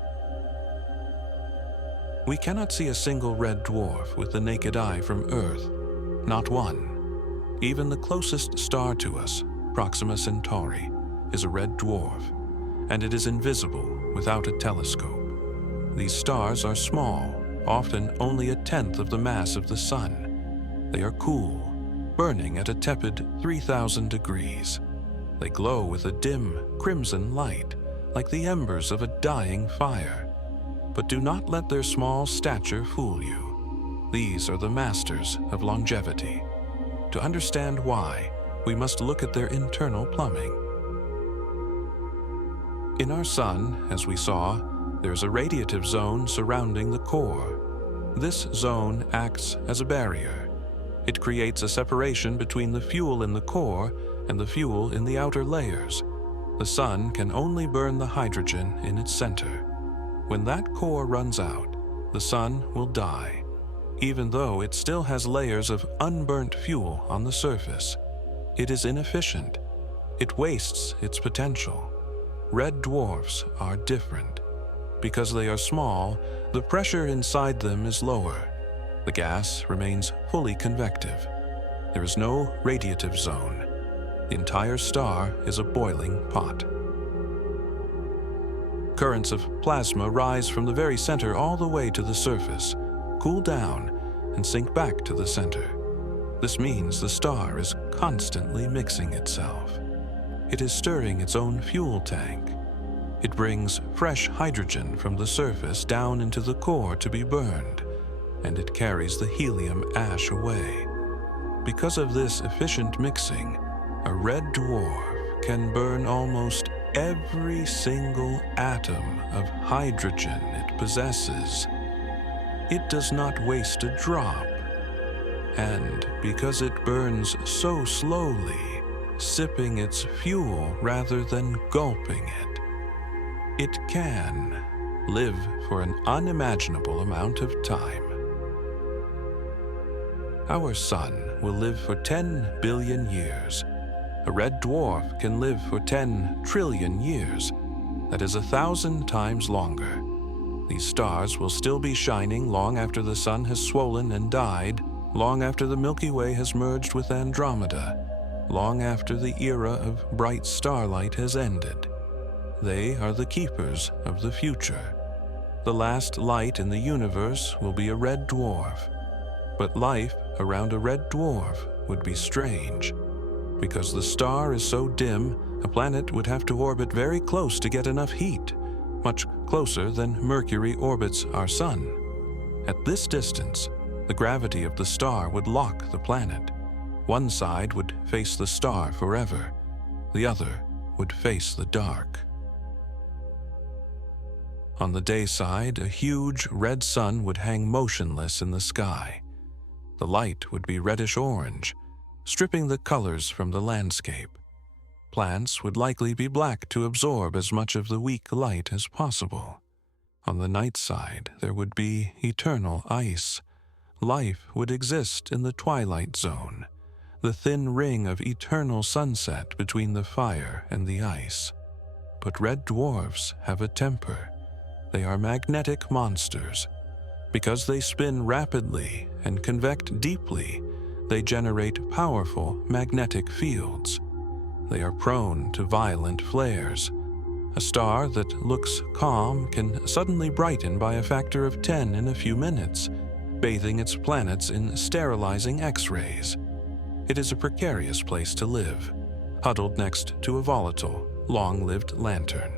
We cannot see a single red dwarf with the naked eye from Earth. Not one. Even the closest star to us, Proxima Centauri, is a red dwarf, and it is invisible without a telescope. These stars are small, often only a tenth of the mass of the sun. They are cool, burning at a tepid 3,000 degrees. They glow with a dim, crimson light, like the embers of a dying fire. But do not let their small stature fool you. These are the masters of longevity. To understand why, we must look at their internal plumbing. In our sun, as we saw, there is a radiative zone surrounding the core. This zone acts as a barrier. It creates a separation between the fuel in the core and the fuel in the outer layers. The sun can only burn the hydrogen in its center. When that core runs out, the sun will die. even though it still has layers of unburnt fuel on the surface. It is inefficient. It wastes its potential. Red dwarfs are different. Because they are small, the pressure inside them is lower. The gas remains fully convective. There is no radiative zone. The entire star is a boiling pot. Currents of plasma rise from the very center all the way to the surface, cool down, and sink back to the center. This means the star is constantly mixing itself. It is stirring its own fuel tank. It brings fresh hydrogen from the surface down into the core to be burned, and it carries the helium ash away. Because of this efficient mixing, a red dwarf can burn almost every single atom of hydrogen it possesses. It does not waste a drop, and because it burns so slowly, sipping its fuel rather than gulping it, it can live for an unimaginable amount of time. Our sun will live for 10 billion years. A red dwarf can live for 10 trillion years. That is 1,000 times longer. These stars will still be shining long after the sun has swollen and died, long after the Milky Way has merged with Andromeda, long after the era of bright starlight has ended. They are the keepers of the future. The last light in the universe will be a red dwarf. But life around a red dwarf would be strange. Because the star is so dim, a planet would have to orbit very close to get enough heat, much closer than Mercury orbits our sun. At this distance, the gravity of the star would lock the planet. One side would face the star forever. The other would face the dark. On the day side, a huge red sun would hang motionless in the sky. The light would be reddish-orange, stripping the colors from the landscape. Plants would likely be black to absorb as much of the weak light as possible. On the night side, there would be eternal ice. Life would exist in the twilight zone, the thin ring of eternal sunset between the fire and the ice. But red dwarfs have a temper. They are magnetic monsters. Because they spin rapidly and convect deeply, they generate powerful magnetic fields. They are prone to violent flares. A star that looks calm can suddenly brighten by a factor of 10 in a few minutes, bathing its planets in sterilizing X-rays. It is a precarious place to live, huddled next to a volatile, long-lived lantern.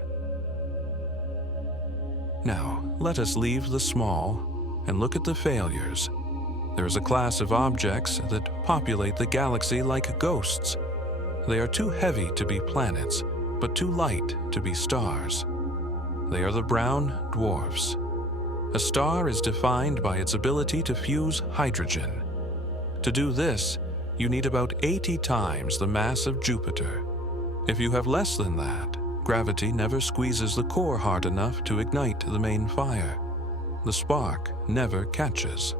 Now, let us leave the small and look at the failures. There is a class of objects that populate the galaxy like ghosts. They are too heavy to be planets, but too light to be stars. They are the brown dwarfs. A star is defined by its ability to fuse hydrogen. To do this, you need about 80 times the mass of Jupiter. If you have less than that, gravity never squeezes the core hard enough to ignite the main fire. The spark never catches.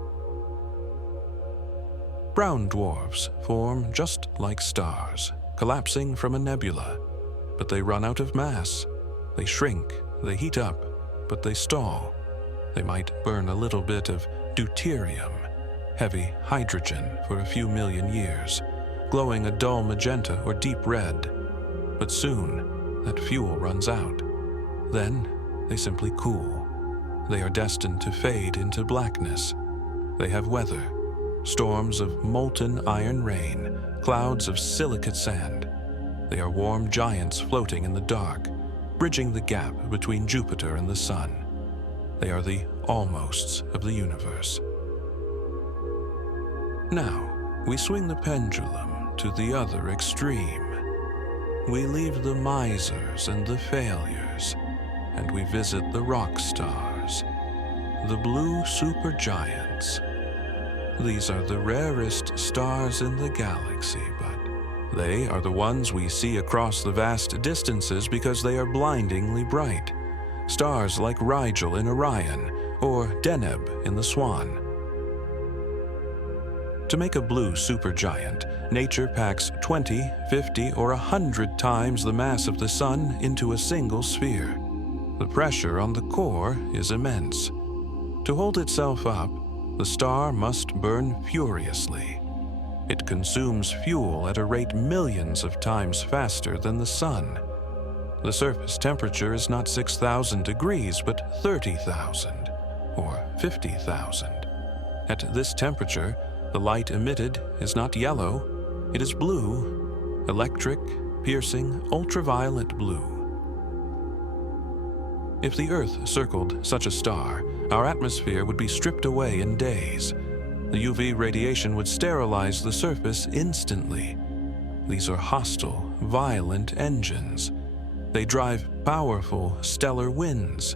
Brown dwarfs form just like stars, collapsing from a nebula. But they run out of mass. They shrink, they heat up, but they stall. They might burn a little bit of deuterium, heavy hydrogen, for a few million years, glowing a dull magenta or deep red. But soon, that fuel runs out. Then, they simply cool. They are destined to fade into blackness. They have weather, storms of molten iron rain, clouds of silicate sand. They are warm giants floating in the dark, bridging the gap between Jupiter and the sun. They are the almosts of the universe. Now, we swing the pendulum to the other extreme. We leave the misers and the failures, and we visit the rock stars, the blue supergiants. These are the rarest stars in the galaxy, but they are the ones we see across the vast distances because they are blindingly bright. Stars like Rigel in Orion or Deneb in the Swan. To make a blue supergiant, nature packs 20, 50, or 100 times the mass of the Sun into a single sphere. The pressure on the core is immense. To hold itself up, the star must burn furiously. It consumes fuel at a rate millions of times faster than the Sun. The surface temperature is not 6,000 degrees, but 30,000 or 50,000. At this temperature, the light emitted is not yellow, it is blue, electric, piercing, ultraviolet blue. If the Earth circled such a star, our atmosphere would be stripped away in days. The UV radiation would sterilize the surface instantly. These are hostile, violent engines. They drive powerful stellar winds,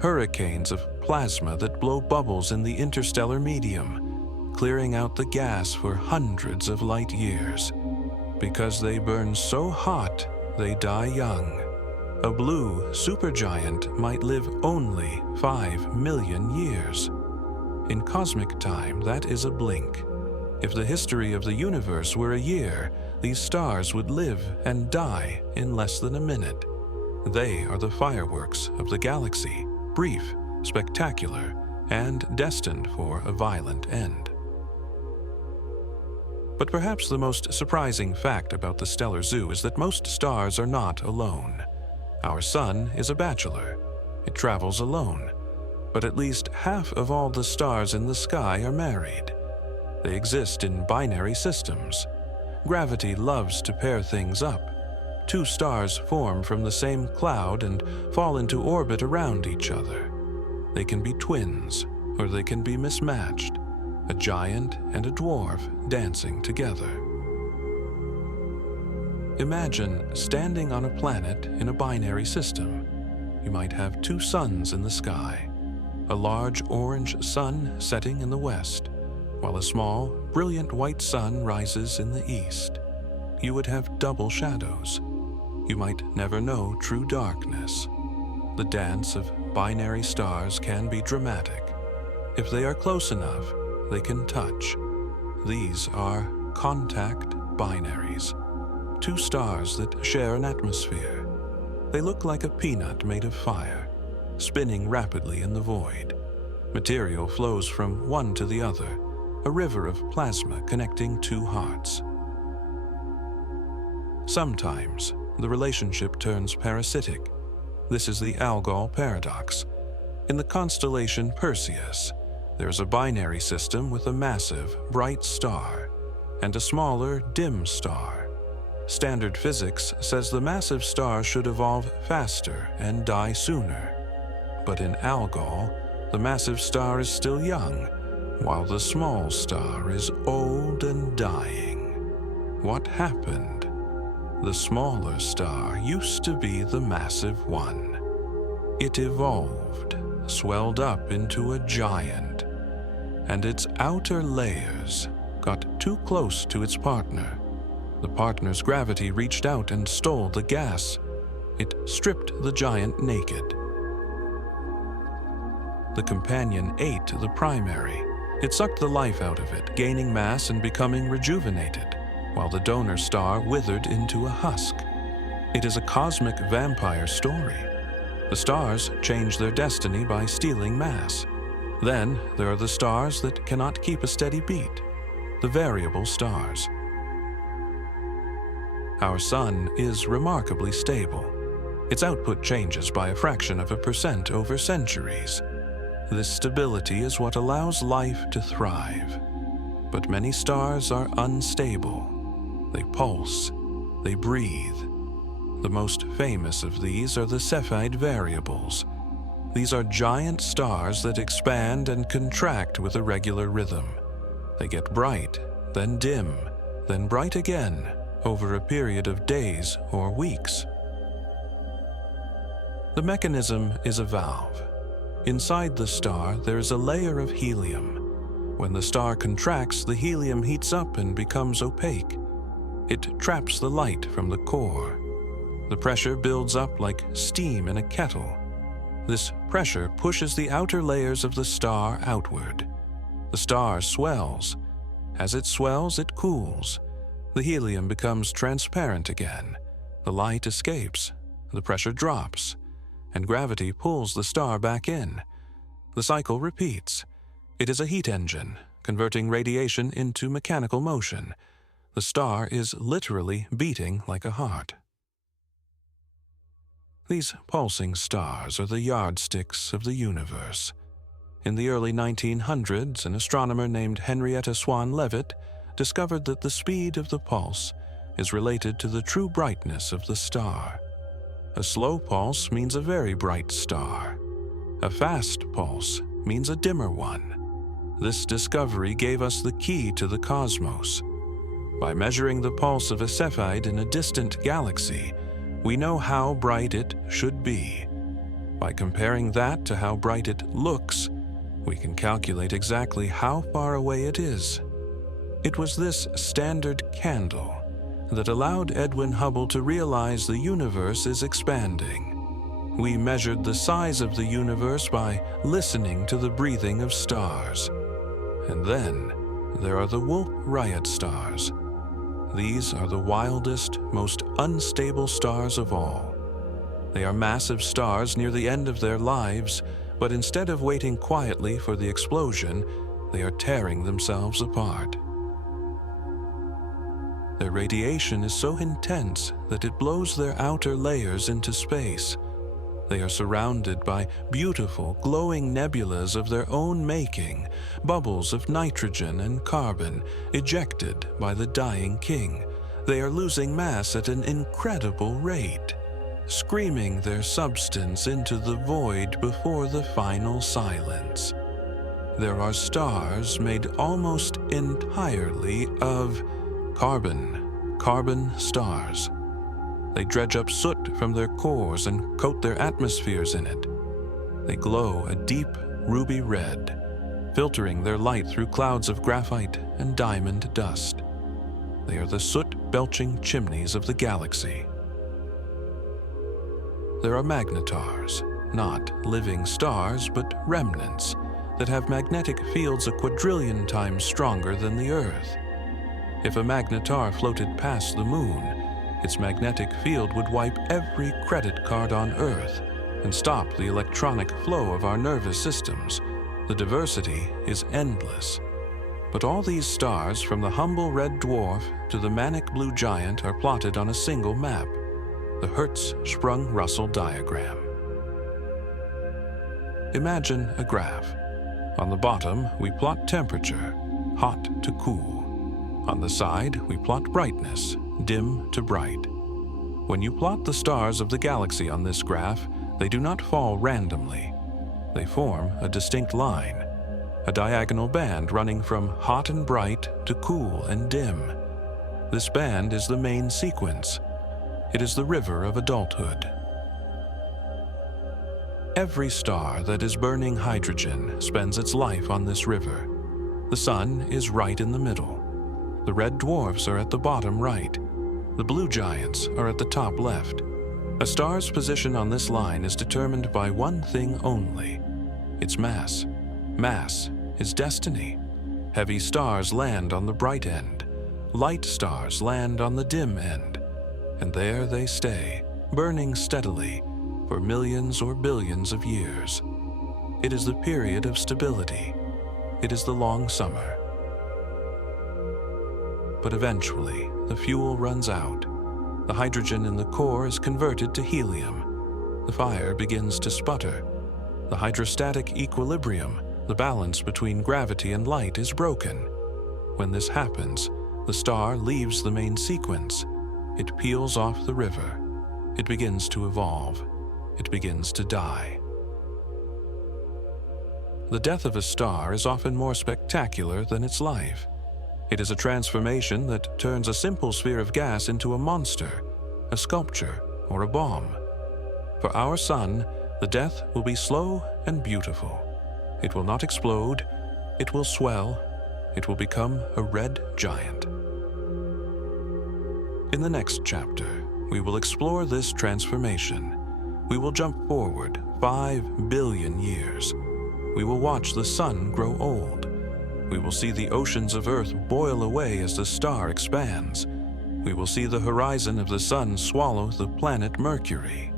hurricanes of plasma that blow bubbles in the interstellar medium, clearing out the gas for hundreds of light years. Because they burn so hot, they die young. A blue supergiant might live only 5 million years. In cosmic time, that is a blink. If the history of the universe were a year, these stars would live and die in less than a minute. They are the fireworks of the galaxy, brief, spectacular, and destined for a violent end. But perhaps the most surprising fact about the stellar zoo is that most stars are not alone. Our Sun is a bachelor. It travels alone. But at least half of all the stars in the sky are married. They exist in binary systems. Gravity loves to pair things up. Two stars form from the same cloud and fall into orbit around each other. They can be twins, or they can be mismatched, a giant and a dwarf dancing together. Imagine standing on a planet in a binary system. You might have two suns in the sky. A large orange sun setting in the west, while a small, brilliant white sun rises in the east. You would have double shadows. You might never know true darkness. The dance of binary stars can be dramatic. If they are close enough, they can touch. These are contact binaries, two stars that share an atmosphere. They look like a peanut made of fire, spinning rapidly in the void. Material flows from one to the other, a river of plasma connecting two hearts. Sometimes, the relationship turns parasitic. This is the Algol paradox. In the constellation Perseus, there is a binary system with a massive, bright star and a smaller, dim star. Standard physics says the massive star should evolve faster and die sooner. But in Algol, the massive star is still young, while the small star is old and dying. What happened? The smaller star used to be the massive one. It evolved, swelled up into a giant, and its outer layers got too close to its partner. The partner's gravity reached out and stole the gas. It stripped the giant naked. The companion ate the primary. It sucked the life out of it, gaining mass and becoming rejuvenated, while the donor star withered into a husk. It is a cosmic vampire story. The stars change their destiny by stealing mass. Then there are the stars that cannot keep a steady beat, the variable stars. Our Sun is remarkably stable. Its output changes by a fraction of a percent over centuries. This stability is what allows life to thrive. But many stars are unstable. They pulse, they breathe. The most famous of these are the Cepheid variables. These are giant stars that expand and contract with a regular rhythm. They get bright, then dim, then bright again over a period of days or weeks. The mechanism is a valve. Inside the star, there is a layer of helium. When the star contracts, the helium heats up and becomes opaque. It traps the light from the core. The pressure builds up like steam in a kettle. This pressure pushes the outer layers of the star outward. The star swells. As it swells, it cools. The helium becomes transparent again. The light escapes. The pressure drops. And gravity pulls the star back in. The cycle repeats. It is a heat engine, converting radiation into mechanical motion. The star is literally beating like a heart. These pulsing stars are the yardsticks of the universe. In the early 1900s, an astronomer named Henrietta Swan Leavitt discovered that the speed of the pulse is related to the true brightness of the star. A slow pulse means a very bright star. A fast pulse means a dimmer one. This discovery gave us the key to the cosmos. By measuring the pulse of a Cepheid in a distant galaxy, we know how bright it should be. By comparing that to how bright it looks, we can calculate exactly how far away it is. It was this standard candle that allowed Edwin Hubble to realize the universe is expanding. We measured the size of the universe by listening to the breathing of stars. And then there are the Wolf-Rayet stars. These are the wildest, most unstable stars of all. They are massive stars near the end of their lives, but instead of waiting quietly for the explosion, they are tearing themselves apart. Their radiation is so intense that it blows their outer layers into space. They are surrounded by beautiful, glowing nebulas of their own making, bubbles of nitrogen and carbon ejected by the dying king. They are losing mass at an incredible rate, screaming their substance into the void before the final silence. There are stars made almost entirely of carbon stars. They dredge up soot from their cores and coat their atmospheres in it. They glow a deep ruby red, filtering their light through clouds of graphite and diamond dust. They are the soot-belching chimneys of the galaxy. There are magnetars, not living stars, but remnants that have magnetic fields a quadrillion times stronger than the Earth. If a magnetar floated past the moon, its magnetic field would wipe every credit card on Earth and stop the electronic flow of our nervous systems. The diversity is endless. But all these stars, from the humble red dwarf to the manic blue giant, are plotted on a single map, the Hertzsprung-Russell diagram. Imagine a graph. On the bottom, we plot temperature, hot to cool. On the side, we plot brightness, dim to bright. When you plot the stars of the galaxy on this graph, they do not fall randomly. They form a distinct line, a diagonal band running from hot and bright to cool and dim. This band is the main sequence. It is the river of adulthood. Every star that is burning hydrogen spends its life on this river. The sun is right in the middle. The red dwarfs are at the bottom right. The blue giants are at the top left. A star's position on this line is determined by one thing only: its mass. Mass is destiny. Heavy stars land on the bright end. Light stars land on the dim end. And there they stay, burning steadily for millions or billions of years. It is the period of stability. It is the long summer. But eventually, the fuel runs out. The hydrogen in the core is converted to helium. The fire begins to sputter. The hydrostatic equilibrium, the balance between gravity and light, is broken. When this happens, the star leaves the main sequence. It peels off the river. It begins to evolve. It begins to die. The death of a star is often more spectacular than its life. It is a transformation that turns a simple sphere of gas into a monster, a sculpture, or a bomb. For our sun, the death will be slow and beautiful. It will not explode. It will swell. It will become a red giant. In the next chapter, we will explore this transformation. We will jump forward 5 billion years. We will watch the sun grow old. We will see the oceans of Earth boil away as the star expands. We will see the horizon of the sun swallow the planet Mercury.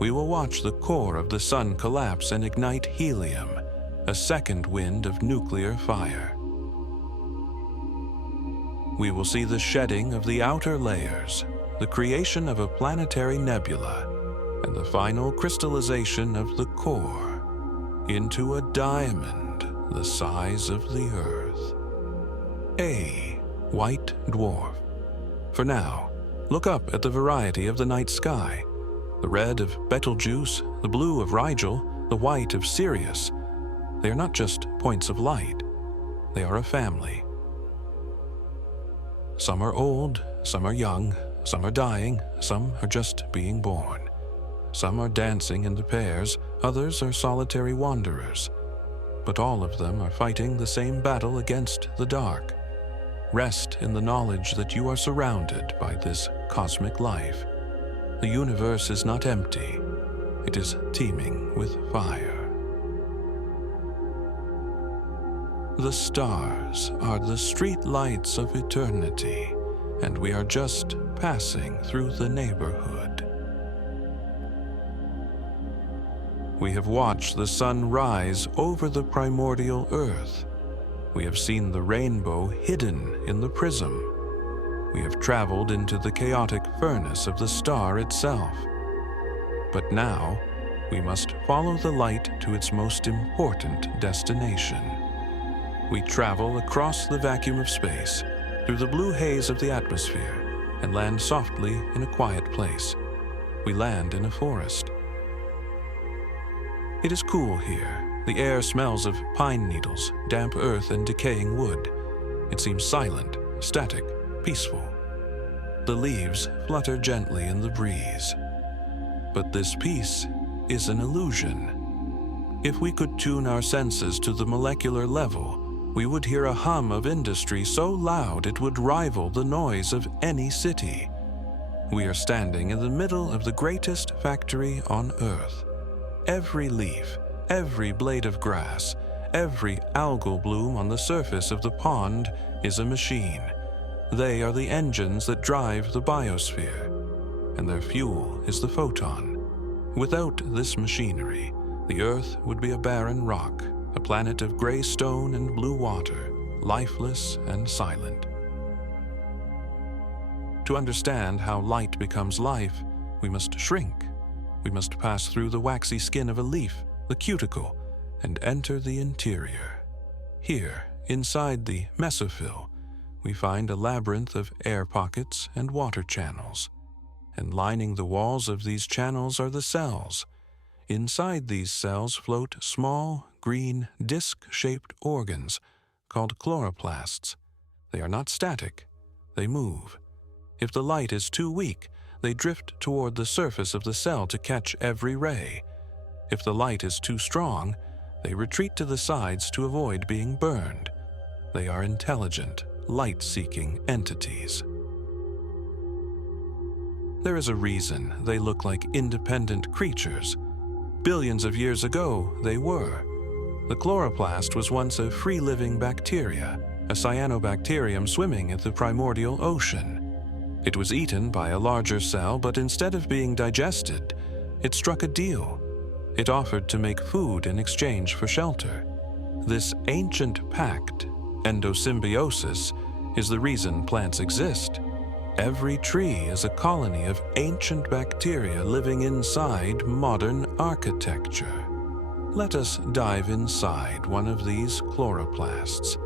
We will watch the core of the sun collapse and ignite helium, a second wind of nuclear fire. We will see the shedding of the outer layers, the creation of a planetary nebula, and the final crystallization of the core into a diamond the size of the Earth. A white dwarf. For now, look up at the variety of the night sky. The red of Betelgeuse, the blue of Rigel, the white of Sirius. They are not just points of light. They are a family. Some are old, some are young, some are dying, some are just being born. Some are dancing into pairs, others are solitary wanderers. But all of them are fighting the same battle against the dark. Rest in the knowledge that you are surrounded by this cosmic life. The universe is not empty. It is teeming with fire. The stars are the street lights of eternity, and we are just passing through the neighborhood. We have watched the sun rise over the primordial earth. We have seen the rainbow hidden in the prism. We have traveled into the chaotic furnace of the star itself. But now, we must follow the light to its most important destination. We travel across the vacuum of space, through the blue haze of the atmosphere, and land softly in a quiet place. We land in a forest. It is cool here. The air smells of pine needles, damp earth, and decaying wood. It seems silent, static, peaceful. The leaves flutter gently in the breeze. But this peace is an illusion. If we could tune our senses to the molecular level, we would hear a hum of industry so loud it would rival the noise of any city. We are standing in the middle of the greatest factory on Earth. Every leaf, every blade of grass, every algal bloom on the surface of the pond is a machine. They are the engines that drive the biosphere, and their fuel is the photon. Without this machinery, the Earth would be a barren rock, a planet of gray stone and blue water, lifeless and silent. To understand how light becomes life, we must shrink. We must pass through the waxy skin of a leaf, the cuticle, and enter the interior. Here, inside the mesophyll, we find a labyrinth of air pockets and water channels. And lining the walls of these channels are the cells. Inside these cells float small, green, disc-shaped organs called chloroplasts. They are not static. They move. If the light is too weak, they drift toward the surface of the cell to catch every ray. If the light is too strong, they retreat to the sides to avoid being burned. They are intelligent, light-seeking entities. There is a reason they look like independent creatures. Billions of years ago, they were. The chloroplast was once a free-living bacteria, a cyanobacterium swimming at the primordial ocean. It was eaten by a larger cell, but instead of being digested, it struck a deal. It offered to make food in exchange for shelter. This ancient pact, endosymbiosis, is the reason plants exist. Every tree is a colony of ancient bacteria living inside modern architecture. Let us dive inside one of these chloroplasts.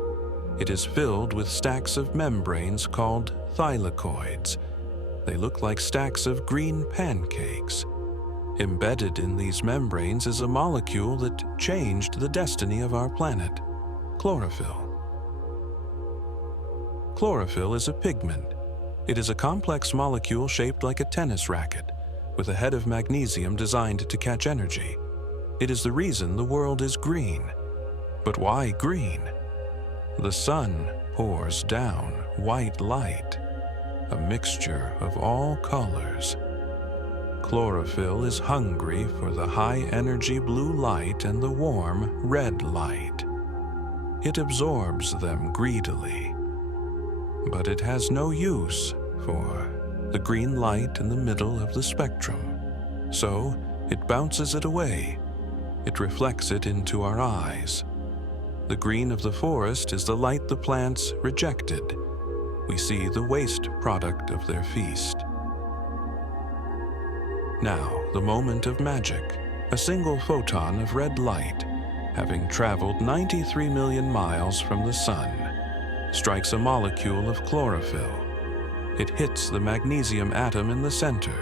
It is filled with stacks of membranes called thylakoids. They look like stacks of green pancakes. Embedded in these membranes is a molecule that changed the destiny of our planet: chlorophyll. Chlorophyll is a pigment. It is a complex molecule shaped like a tennis racket, with a head of magnesium designed to catch energy. It is the reason the world is green. But why green? The sun pours down white light, a mixture of all colors. Chlorophyll is hungry for the high-energy blue light and the warm red light. it absorbs them greedily. But it has no use for the green light in the middle of the spectrum, so it bounces it away. It reflects it into our eyes. The green of the forest is the light the plants rejected. We see the waste product of their feast. Now, the moment of magic. A single photon of red light, having traveled 93 million miles from the sun, strikes a molecule of chlorophyll. It hits the magnesium atom in the center.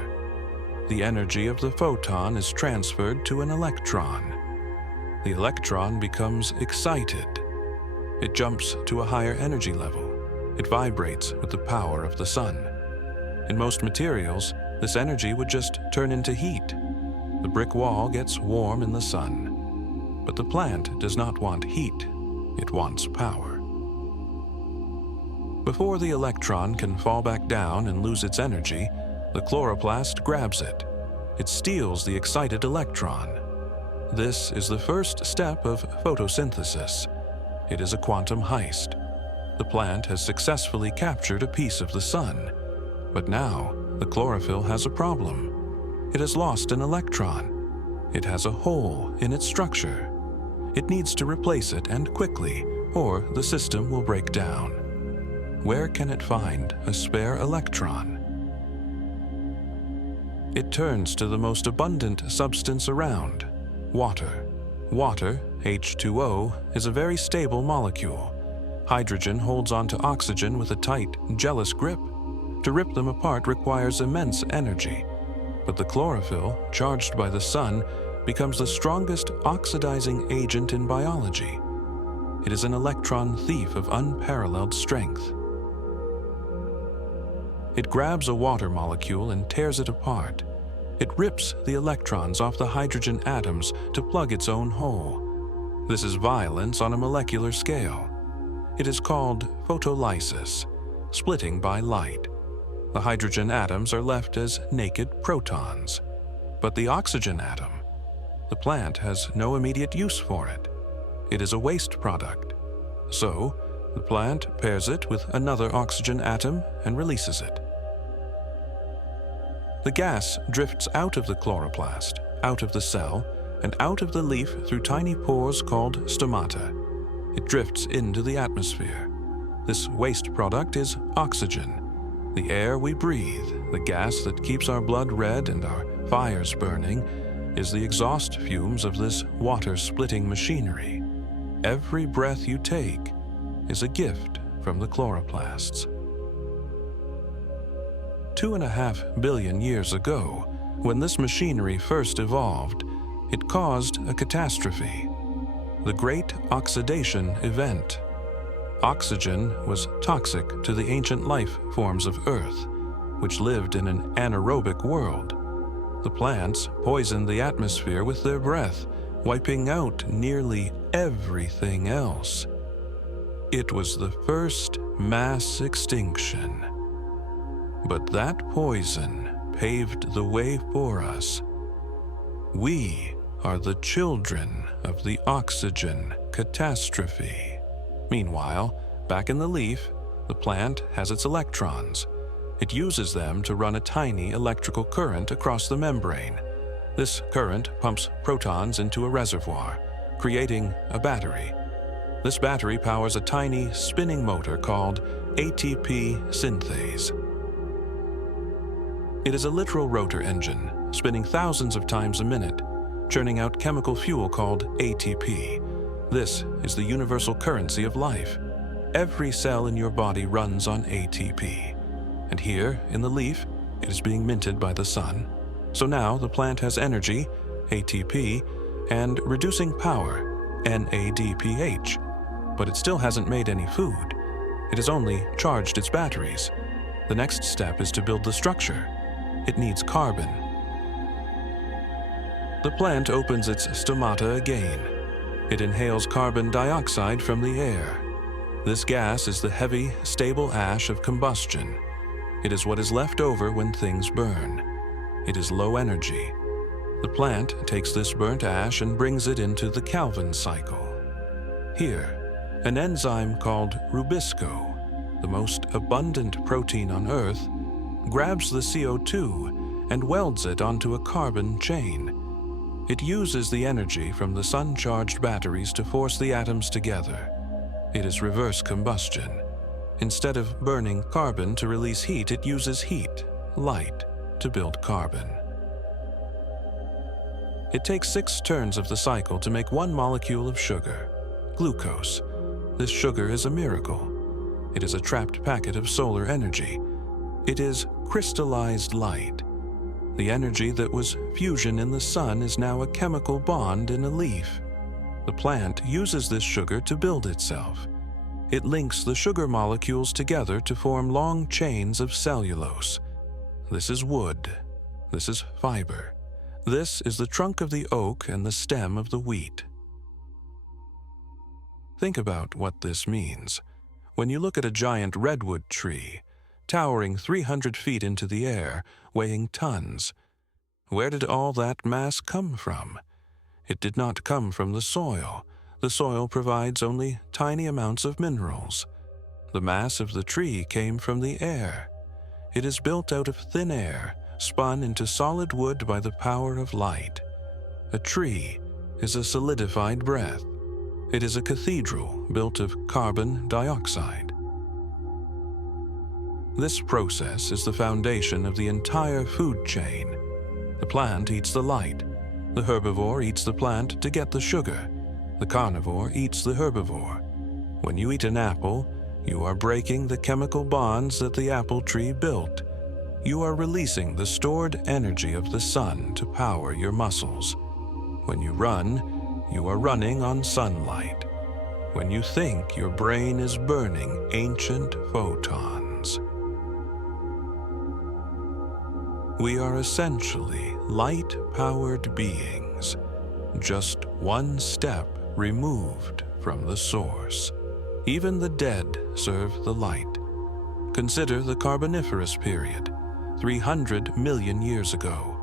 The energy of the photon is transferred to an electron. The electron becomes excited. It jumps to a higher energy level. It vibrates with the power of the sun. In most materials, this energy would just turn into heat. The brick wall gets warm in the sun. But the plant does not want heat. It wants power. Before the electron can fall back down and lose its energy, the chloroplast grabs it. It steals the excited electron. This is the first step of photosynthesis. It is a quantum heist. The plant has successfully captured a piece of the sun. But now, the chlorophyll has a problem. It has lost an electron. It has a hole in its structure. It needs to replace it, and quickly, or the system will break down. Where can it find a spare electron? It turns to the most abundant substance around, water. Water, H2O, is a very stable molecule. Hydrogen holds onto oxygen with a tight, jealous grip. To rip them apart requires immense energy. But the chlorophyll, charged by the sun, becomes the strongest oxidizing agent in biology. It is an electron thief of unparalleled strength. It grabs a water molecule and tears it apart. It rips the electrons off the hydrogen atoms to plug its own hole. This is violence on a molecular scale. It is called photolysis, splitting by light. The hydrogen atoms are left as naked protons. But the oxygen atom, the plant has no immediate use for it. It is a waste product. So, the plant pairs it with another oxygen atom and releases it. The gas drifts out of the chloroplast, out of the cell, and out of the leaf through tiny pores called stomata. It drifts into the atmosphere. This waste product is oxygen, the air we breathe. The gas that keeps our blood red and our fires burning is the exhaust fumes of this water-splitting machinery. Every breath you take is a gift from the chloroplasts. 2.5 billion years ago, when this machinery first evolved, it caused a catastrophe, the Great Oxidation Event. Oxygen was toxic to the ancient life forms of Earth, which lived in an anaerobic world. The plants poisoned the atmosphere with their breath, wiping out nearly everything else. It was the first mass extinction. But that poison paved the way for us. We are the children of the oxygen catastrophe. Meanwhile, back in the leaf, the plant has its electrons. It uses them to run a tiny electrical current across the membrane. This current pumps protons into a reservoir, creating a battery. This battery powers a tiny spinning motor called ATP synthase. It is a literal rotor engine, spinning thousands of times a minute, churning out chemical fuel called ATP. This is the universal currency of life. Every cell in your body runs on ATP. And here, in the leaf, it is being minted by the sun. So now the plant has energy, ATP, and reducing power, NADPH. But it still hasn't made any food. It has only charged its batteries. The next step is to build the structure. It needs carbon. The plant opens its stomata again. It inhales carbon dioxide from the air. This gas is the heavy, stable ash of combustion. It is what is left over when things burn. It is low energy. The plant takes this burnt ash and brings it into the Calvin cycle. Here, An enzyme called rubisco, the most abundant protein on Earth, grabs the CO2 and welds it onto a carbon chain. It uses the energy from the sun-charged batteries to force the atoms together. It is reverse combustion. Instead of burning carbon to release heat, it uses heat, light, to build carbon. It takes 6 turns of the cycle to make 1 molecule of sugar, glucose. This sugar is a miracle. It is a trapped packet of solar energy. It is crystallized light. The energy that was fusion in the sun is now a chemical bond in a leaf. The plant uses this sugar to build itself. It links the sugar molecules together to form long chains of cellulose. This is wood. This is fiber. This is the trunk of the oak and the stem of the wheat. Think about what this means. When you look at a giant redwood tree, towering 300 feet into the air, weighing tons, where did all that mass come from? It did not come from the soil. The soil provides only tiny amounts of minerals. The mass of the tree came from the air. It is built out of thin air, spun into solid wood by the power of light. A tree is a solidified breath. It is a cathedral built of carbon dioxide. This process is the foundation of the entire food chain. The plant eats the light. The herbivore eats the plant to get the sugar. The carnivore eats the herbivore. When you eat an apple, you are breaking the chemical bonds that the apple tree built. You are releasing the stored energy of the sun to power your muscles. When you run, you are running on sunlight. When you think, your brain is burning ancient photons. We are essentially light-powered beings, just one step removed from the source. Even the dead serve the light. Consider the Carboniferous period, 300 million years ago.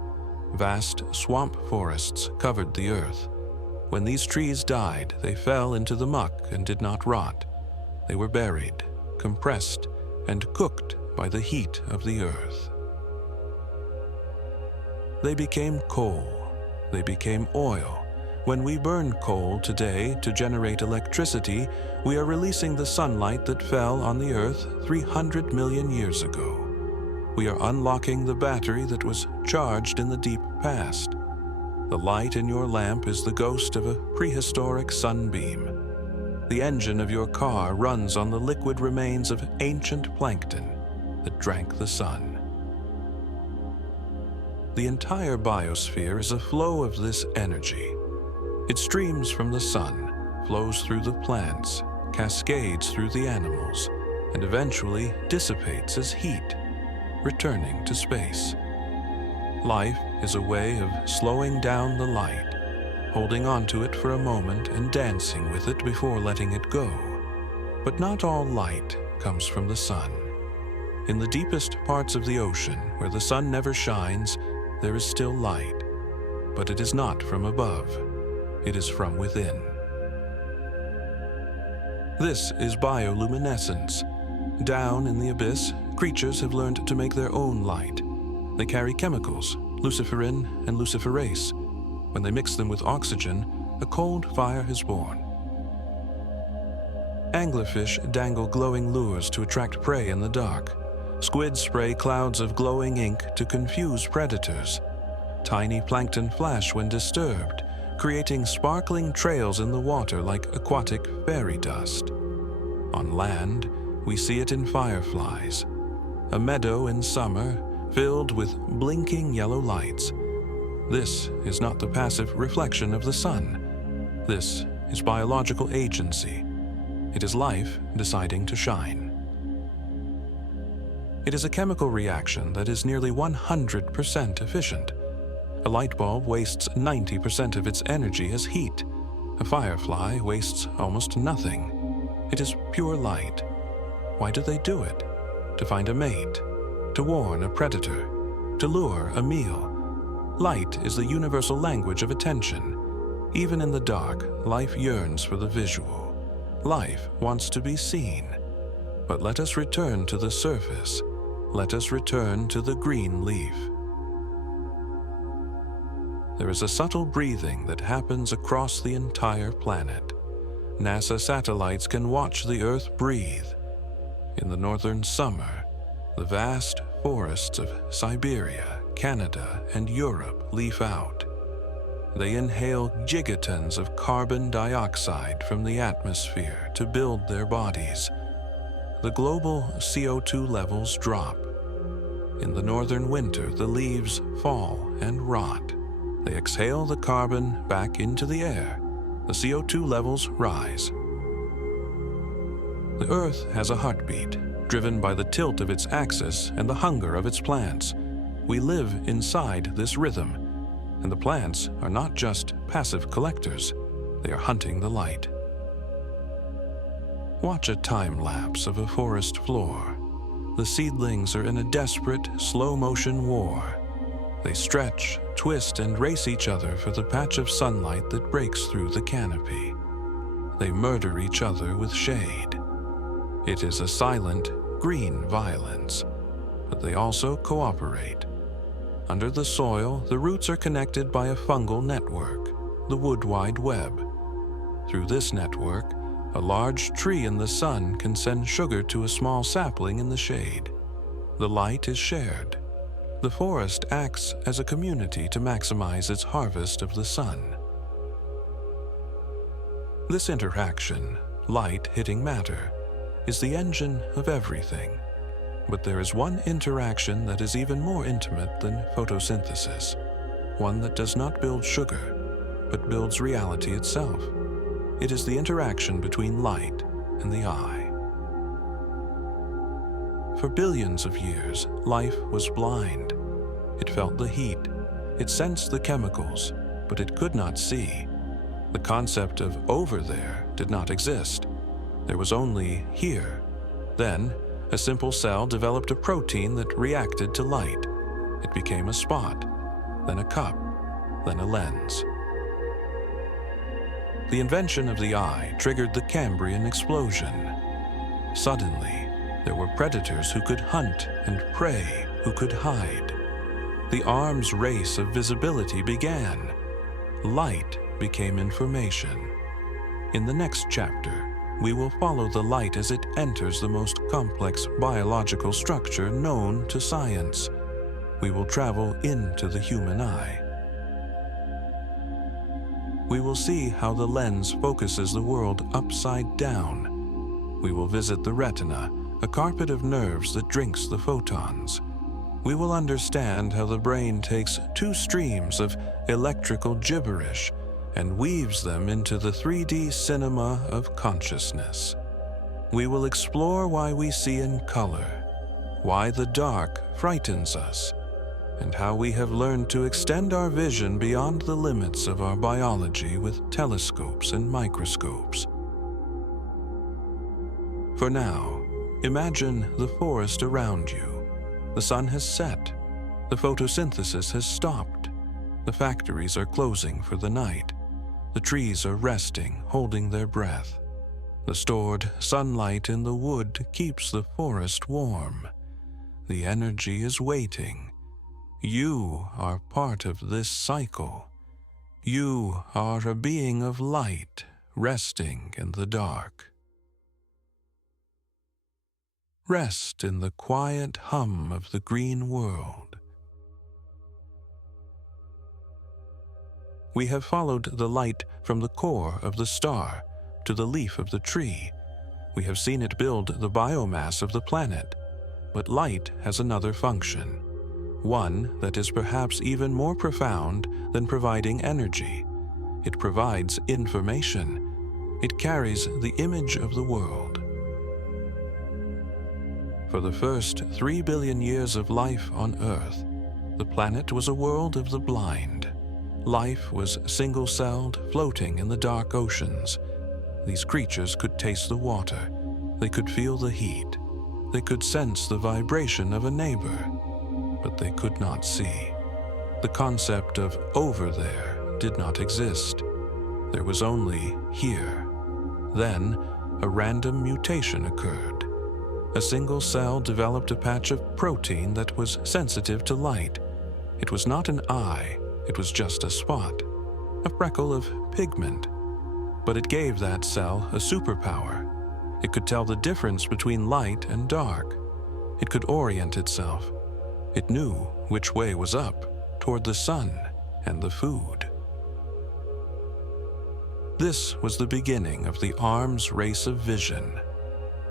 Vast swamp forests covered the earth. When these trees died, they fell into the muck and did not rot. They were buried, compressed, and cooked by the heat of the earth. They became coal. They became oil. When we burn coal today to generate electricity, we are releasing the sunlight that fell on the earth 300 million years ago. We are unlocking the battery that was charged in the deep past. The light in your lamp is the ghost of a prehistoric sunbeam. The engine of your car runs on the liquid remains of ancient plankton that drank the sun. The entire biosphere is a flow of this energy. It streams from the sun, flows through the plants, cascades through the animals, and eventually dissipates as heat, returning to space. Life is a way of slowing down the light, holding onto it for a moment and dancing with it before letting it go. But not all light comes from the sun. In the deepest parts of the ocean, where the sun never shines, there is still light, but it is not from above. It is from within. This is bioluminescence. Down in the abyss, creatures have learned to make their own light. They carry chemicals, luciferin and luciferase. When they mix them with oxygen, a cold fire is born. Anglerfish dangle glowing lures to attract prey in the dark. Squids spray clouds of glowing ink to confuse predators. Tiny plankton flash when disturbed, creating sparkling trails in the water like aquatic fairy dust. On land, we see it in fireflies. A meadow in summer filled with blinking yellow lights. This is not the passive reflection of the sun. This is biological agency. It is life deciding to shine. It is a chemical reaction that is nearly 100% efficient. A light bulb wastes 90% of its energy as heat. A firefly wastes almost nothing. It is pure light. Why do they do it? To find a mate, to warn a predator, to lure a meal. Light is the universal language of attention. Even in the dark, life yearns for the visual. Life wants to be seen. But let us return to the surface. Let us return to the green leaf. There is a subtle breathing that happens across the entire planet. NASA satellites can watch the Earth breathe. In the northern summer, the vast forests of Siberia, Canada, and Europe leaf out. They inhale gigatons of carbon dioxide from the atmosphere to build their bodies. The global CO2 levels drop. In the northern winter, the leaves fall and rot. They exhale the carbon back into the air. The CO2 levels rise. The Earth has a heartbeat, driven by the tilt of its axis and the hunger of its plants. We live inside this rhythm, and the plants are not just passive collectors, they are hunting the light. Watch a time-lapse of a forest floor. The seedlings are in a desperate, slow-motion war. They stretch, twist, and race each other for the patch of sunlight that breaks through the canopy. They murder each other with shade. It is a silent, green violence, but they also cooperate. Under the soil, the roots are connected by a fungal network, the Wood Wide Web. Through this network, a large tree in the sun can send sugar to a small sapling in the shade. The light is shared. The forest acts as a community to maximize its harvest of the sun. This interaction, light hitting matter, is the engine of everything. But there is one interaction that is even more intimate than photosynthesis, one that does not build sugar, but builds reality itself. It is the interaction between light and the eye. For billions of years, life was blind. It felt the heat, it sensed the chemicals, but it could not see. The concept of over there did not exist. There was only here. Then, a simple cell developed a protein that reacted to light. It became a spot, then a cup, then a lens. The invention of the eye triggered the Cambrian explosion. Suddenly, there were predators who could hunt and prey who could hide. The arms race of visibility began. Light became information. In the next chapter, we will follow the light as it enters the most complex biological structure known to science. We will travel into the human eye. We will see how the lens focuses the world upside down. We will visit the retina, a carpet of nerves that drinks the photons. We will understand how the brain takes two streams of electrical gibberish and weaves them into the 3D cinema of consciousness. We will explore why we see in color, why the dark frightens us, and how we have learned to extend our vision beyond the limits of our biology with telescopes and microscopes. For now, imagine the forest around you. The sun has set. The photosynthesis has stopped. The factories are closing for the night. The trees are resting, holding their breath. The stored sunlight in the wood keeps the forest warm. The energy is waiting. You are part of this cycle. You are a being of light, resting in the dark. Rest in the quiet hum of the green world. We have followed the light from the core of the star to the leaf of the tree. We have seen it build the biomass of the planet. But light has another function, one that is perhaps even more profound than providing energy. It provides information. It carries the image of the world. For the first 3 billion years of life on Earth, the planet was a world of the blind. Life was single-celled, floating in the dark oceans. These creatures could taste the water. They could feel the heat. They could sense the vibration of a neighbor, but they could not see. The concept of over there did not exist. There was only here. Then, a random mutation occurred. A single cell developed a patch of protein that was sensitive to light. It was not an eye, it was just a spot, a freckle of pigment. But it gave that cell a superpower. It could tell the difference between light and dark. It could orient itself. It knew which way was up, toward the sun and the food. This was the beginning of the arms race of vision.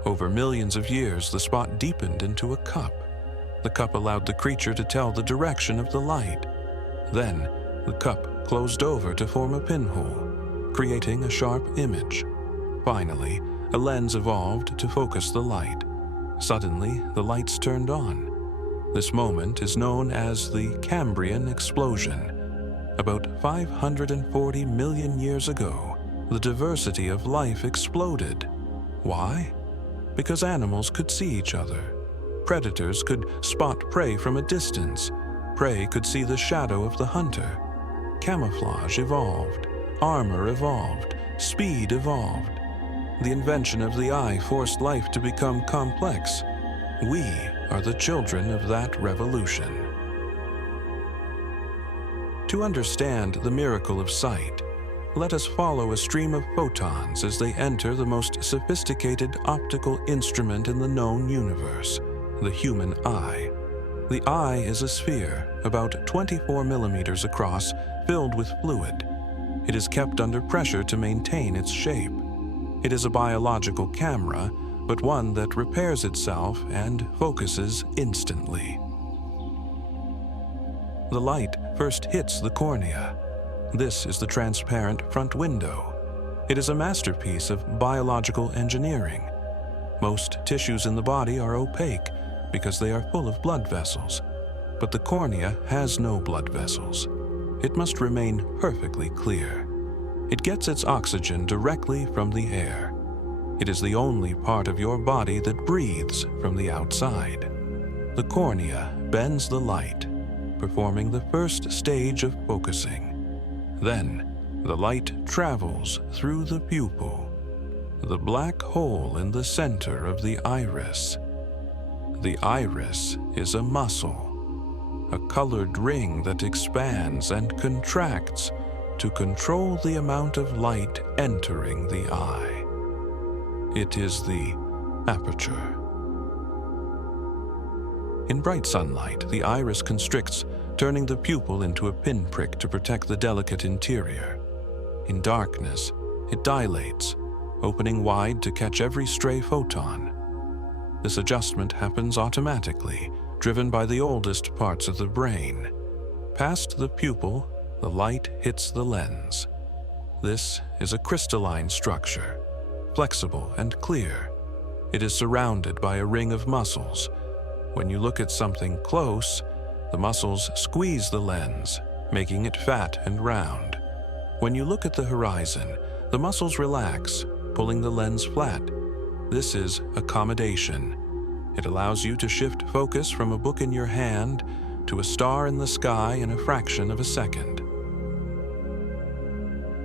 Over millions of years, the spot deepened into a cup. The cup allowed the creature to tell the direction of the light. Then, the cup closed over to form a pinhole, creating a sharp image. Finally, a lens evolved to focus the light. Suddenly, the lights turned on. This moment is known as the Cambrian explosion. About 540 million years ago, the diversity of life exploded. Why? Because animals could see each other. Predators could spot prey from a distance. Prey could see the shadow of the hunter. Camouflage evolved. Armor evolved. Speed evolved. The invention of the eye forced life to become complex. We are the children of that revolution. To understand the miracle of sight, let us follow a stream of photons as they enter the most sophisticated optical instrument in the known universe, the human eye. The eye is a sphere, about 24 millimeters across, filled with fluid. It is kept under pressure to maintain its shape. It is a biological camera, but one that repairs itself and focuses instantly. The light first hits the cornea. This is the transparent front window. It is a masterpiece of biological engineering. Most tissues in the body are opaque because they are full of blood vessels, but the cornea has no blood vessels. It must remain perfectly clear. It gets its oxygen directly from the air. It is the only part of your body that breathes from the outside. The cornea bends the light, performing the first stage of focusing. Then, the light travels through the pupil, the black hole in the center of the iris. The iris is a muscle, a colored ring that expands and contracts to control the amount of light entering the eye. It is the aperture. In bright sunlight, the iris constricts, turning the pupil into a pinprick to protect the delicate interior. In darkness, it dilates, opening wide to catch every stray photon. This adjustment happens automatically, driven by the oldest parts of the brain. Past the pupil, the light hits the lens. This is a crystalline structure, flexible and clear. It is surrounded by a ring of muscles. When you look at something close, the muscles squeeze the lens, making it fat and round. When you look at the horizon, the muscles relax, pulling the lens flat. This is accommodation. It allows you to shift focus from a book in your hand to a star in the sky in a fraction of a second.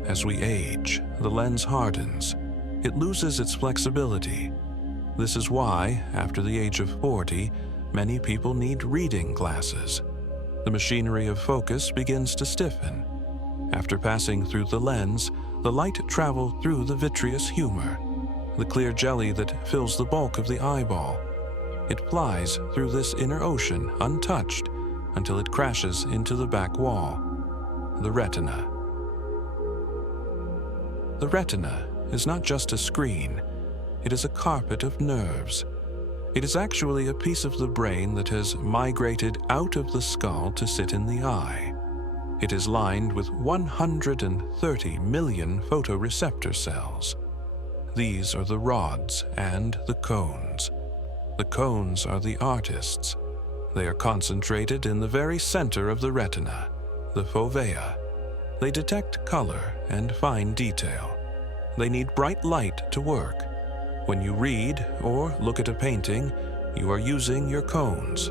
As we age, the lens hardens. It loses its flexibility. This is why, after the age of 40, many people need reading glasses. The machinery of focus begins to stiffen. After passing through the lens, the light travels through the vitreous humor, the clear jelly that fills the bulk of the eyeball. It flies through this inner ocean untouched until it crashes into the back wall, the retina. The retina is not just a screen, it is a carpet of nerves. It is actually a piece of the brain that has migrated out of the skull to sit in the eye. It is lined with 130 million photoreceptor cells. These are the rods and the cones. The cones are the artists. They are concentrated in the very center of the retina, the fovea. They detect color and fine detail. They need bright light to work. When you read or look at a painting, you are using your cones.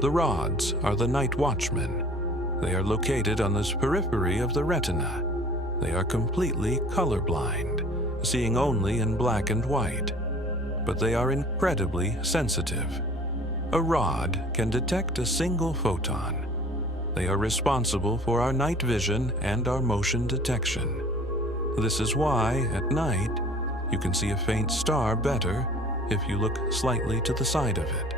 The rods are the night watchmen. They are located on the periphery of the retina. They are completely colorblind, seeing only in black and white, but they are incredibly sensitive. A rod can detect a single photon. They are responsible for our night vision and our motion detection. This is why, at night, you can see a faint star better if you look slightly to the side of it.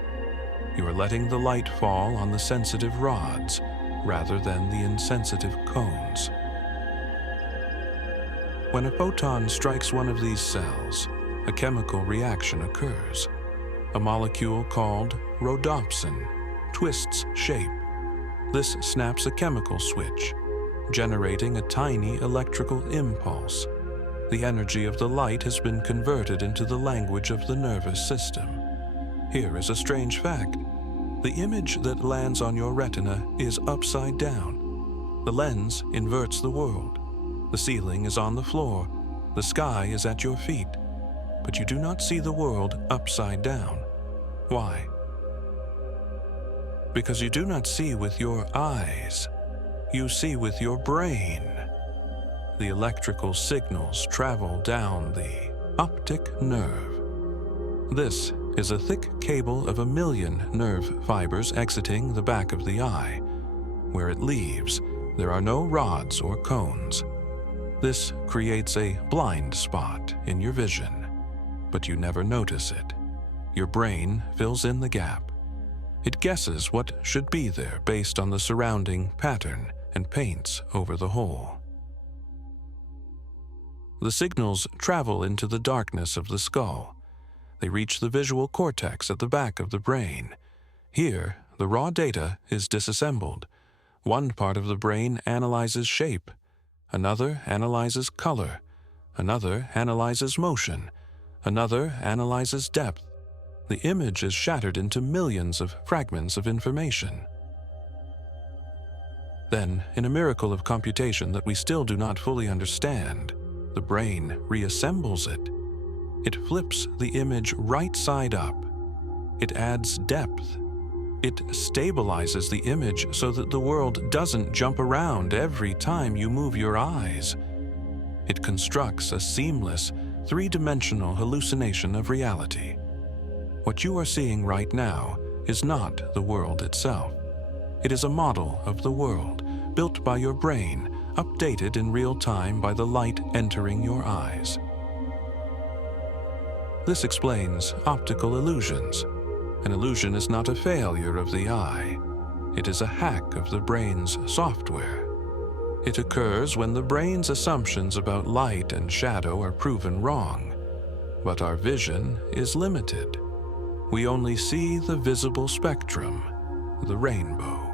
You are letting the light fall on the sensitive rods rather than the insensitive cones. When a photon strikes one of these cells, a chemical reaction occurs. A molecule called rhodopsin twists shape. This snaps a chemical switch, generating a tiny electrical impulse. The energy of the light has been converted into the language of the nervous system. Here is a strange fact. The image that lands on your retina is upside down. The lens inverts the world. The ceiling is on the floor. The sky is at your feet. But you do not see the world upside down. Why? Because you do not see with your eyes. You see with your brain. The electrical signals travel down the optic nerve. This is a thick cable of 1 million nerve fibers exiting the back of the eye. Where it leaves, there are no rods or cones. This creates a blind spot in your vision, but you never notice it. Your brain fills in the gap. It guesses what should be there based on the surrounding pattern and paints over the hole. The signals travel into the darkness of the skull. They reach the visual cortex at the back of the brain. Here, the raw data is disassembled. One part of the brain analyzes shape. Another analyzes color. Another analyzes motion. Another analyzes depth. The image is shattered into millions of fragments of information. Then, in a miracle of computation that we still do not fully understand, the brain reassembles it. It flips the image right side up. It adds depth. It stabilizes the image so that the world doesn't jump around every time you move your eyes. It constructs a seamless, three-dimensional hallucination of reality. What you are seeing right now is not the world itself. It is a model of the world, built by your brain, updated in real time by the light entering your eyes. This explains optical illusions. An illusion is not a failure of the eye. It is a hack of the brain's software. It occurs when the brain's assumptions about light and shadow are proven wrong. But our vision is limited. We only see the visible spectrum, the rainbow.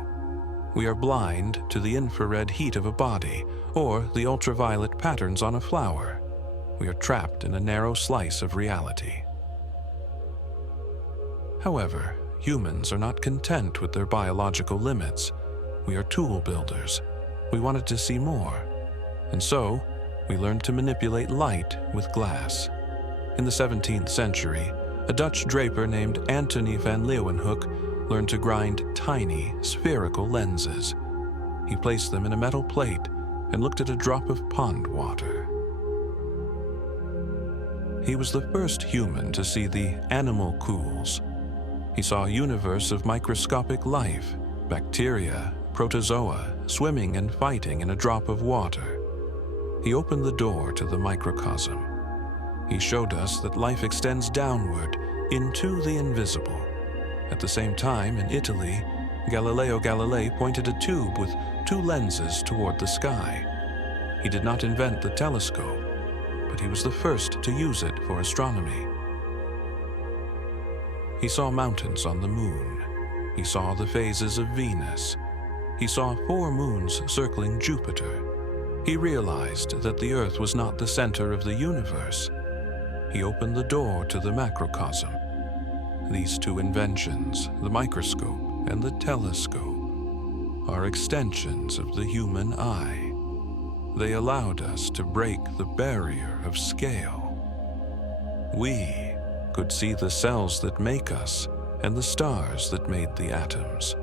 We are blind to the infrared heat of a body or the ultraviolet patterns on a flower. We are trapped in a narrow slice of reality. However, humans are not content with their biological limits. We are tool builders. We wanted to see more. And so, we learned to manipulate light with glass. In the 17th century, a Dutch draper named Antony van Leeuwenhoek learned to grind tiny, spherical lenses. He placed them in a metal plate and looked at a drop of pond water. He was the first human to see the animalcules. He saw a universe of microscopic life, bacteria, protozoa, swimming and fighting in a drop of water. He opened the door to the microcosm. He showed us that life extends downward into the invisible. At the same time, in Italy, Galileo Galilei pointed a tube with 2 lenses toward the sky. He did not invent the telescope, but he was the first to use it for astronomy. He saw mountains on the moon. He saw the phases of Venus. He saw 4 moons circling Jupiter. He realized that the Earth was not the center of the universe. He opened the door to the macrocosm. These 2 inventions, the microscope and the telescope, are extensions of the human eye. They allowed us to break the barrier of scale. We could see the cells that make us and the stars that made the atoms.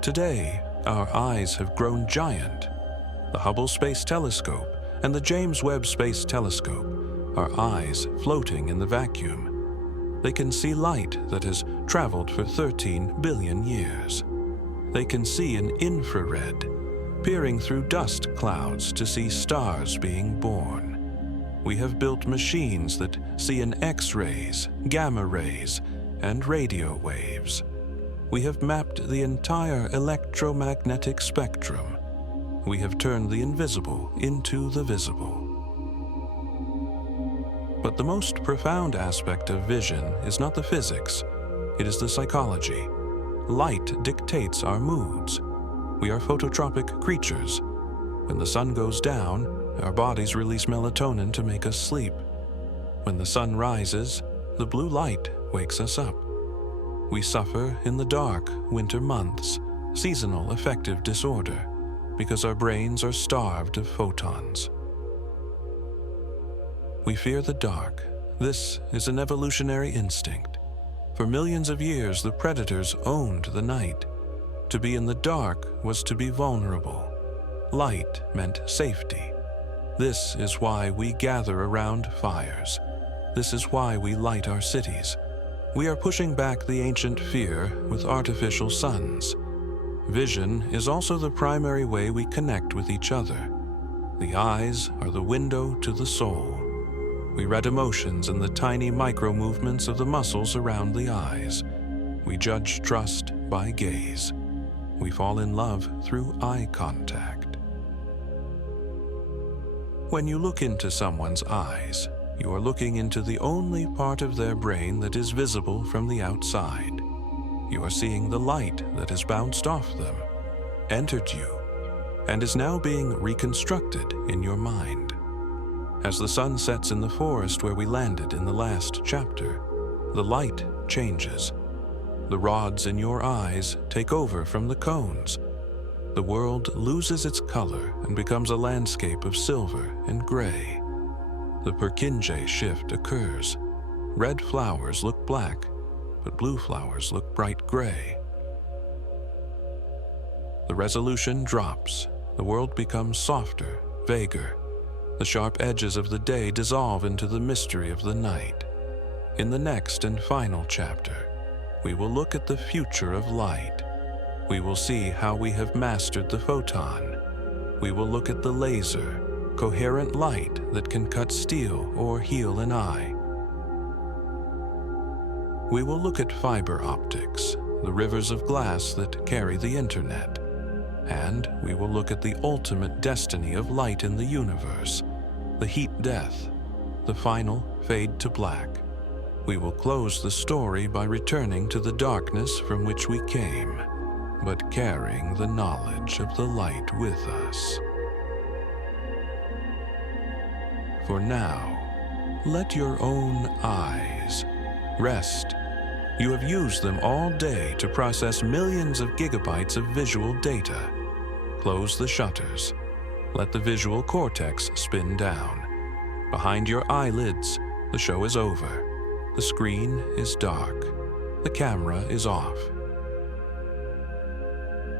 Today, our eyes have grown giant. The Hubble Space Telescope and the James Webb Space Telescope are eyes floating in the vacuum. They can see light that has traveled for 13 billion years. They can see in infrared, peering through dust clouds to see stars being born. We have built machines that see in X-rays, gamma rays, and radio waves. We have mapped the entire electromagnetic spectrum. We have turned the invisible into the visible. But the most profound aspect of vision is not the physics, it is the psychology. Light dictates our moods. We are phototropic creatures. When the sun goes down, our bodies release melatonin to make us sleep. When the sun rises, the blue light wakes us up. We suffer in the dark winter months, seasonal affective disorder, because our brains are starved of photons. We fear the dark. This is an evolutionary instinct. For millions of years, the predators owned the night. To be in the dark was to be vulnerable. Light meant safety. This is why we gather around fires. This is why we light our cities. We are pushing back the ancient fear with artificial suns. Vision is also the primary way we connect with each other. The eyes are the window to the soul. We read emotions in the tiny micro-movements of the muscles around the eyes. We judge trust by gaze. We fall in love through eye contact. When you look into someone's eyes, you are looking into the only part of their brain that is visible from the outside. You are seeing the light that has bounced off them, entered you, and is now being reconstructed in your mind. As the sun sets in the forest where we landed in the last chapter, the light changes. The rods in your eyes take over from the cones. The world loses its color and becomes a landscape of silver and gray. The Purkinje shift occurs. Red flowers look black, but blue flowers look bright gray. The resolution drops. The world becomes softer, vaguer. The sharp edges of the day dissolve into the mystery of the night. In the next and final chapter, we will look at the future of light. We will see how we have mastered the photon. We will look at the laser, coherent light that can cut steel or heal an eye. We will look at fiber optics, the rivers of glass that carry the internet. And we will look at the ultimate destiny of light in the universe, the heat death, the final fade to black. We will close the story by returning to the darkness from which we came, but carrying the knowledge of the light with us. For now, let your own eyes rest. You have used them all day to process millions of gigabytes of visual data. Close the shutters. Let the visual cortex spin down. Behind your eyelids, the show is over. The screen is dark. The camera is off.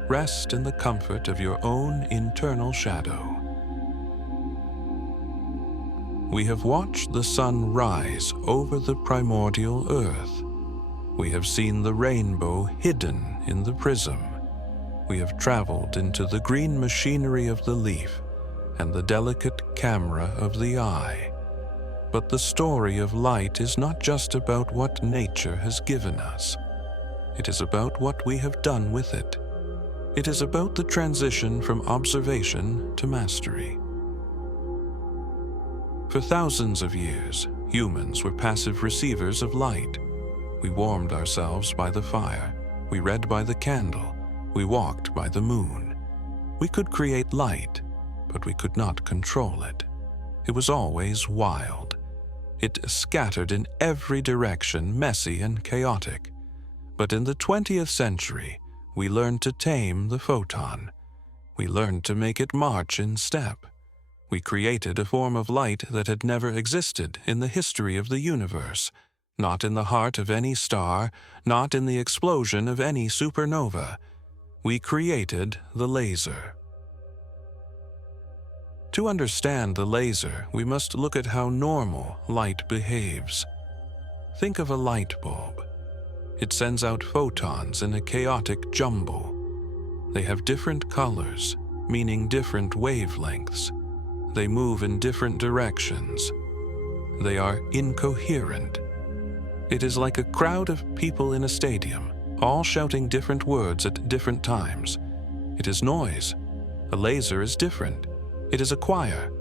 Rest in the comfort of your own internal shadow. We have watched the sun rise over the primordial earth. We have seen the rainbow hidden in the prism. We have traveled into the green machinery of the leaf and the delicate camera of the eye. But the story of light is not just about what nature has given us. It is about what we have done with it. It is about the transition from observation to mastery. For thousands of years, humans were passive receivers of light. We warmed ourselves by the fire. We read by the candle. We walked by the moon. We could create light, but we could not control it. It was always wild. It scattered in every direction, messy and chaotic. But in the 20th century, we learned to tame the photon. We learned to make it march in step. We created a form of light that had never existed in the history of the universe, not in the heart of any star, not in the explosion of any supernova. We created the laser. To understand the laser, we must look at how normal light behaves. Think of a light bulb. It sends out photons in a chaotic jumble. They have different colors, meaning different wavelengths. They move in different directions. They are incoherent. It is like a crowd of people in a stadium, all shouting different words at different times. It is noise. A laser is different. It is a choir.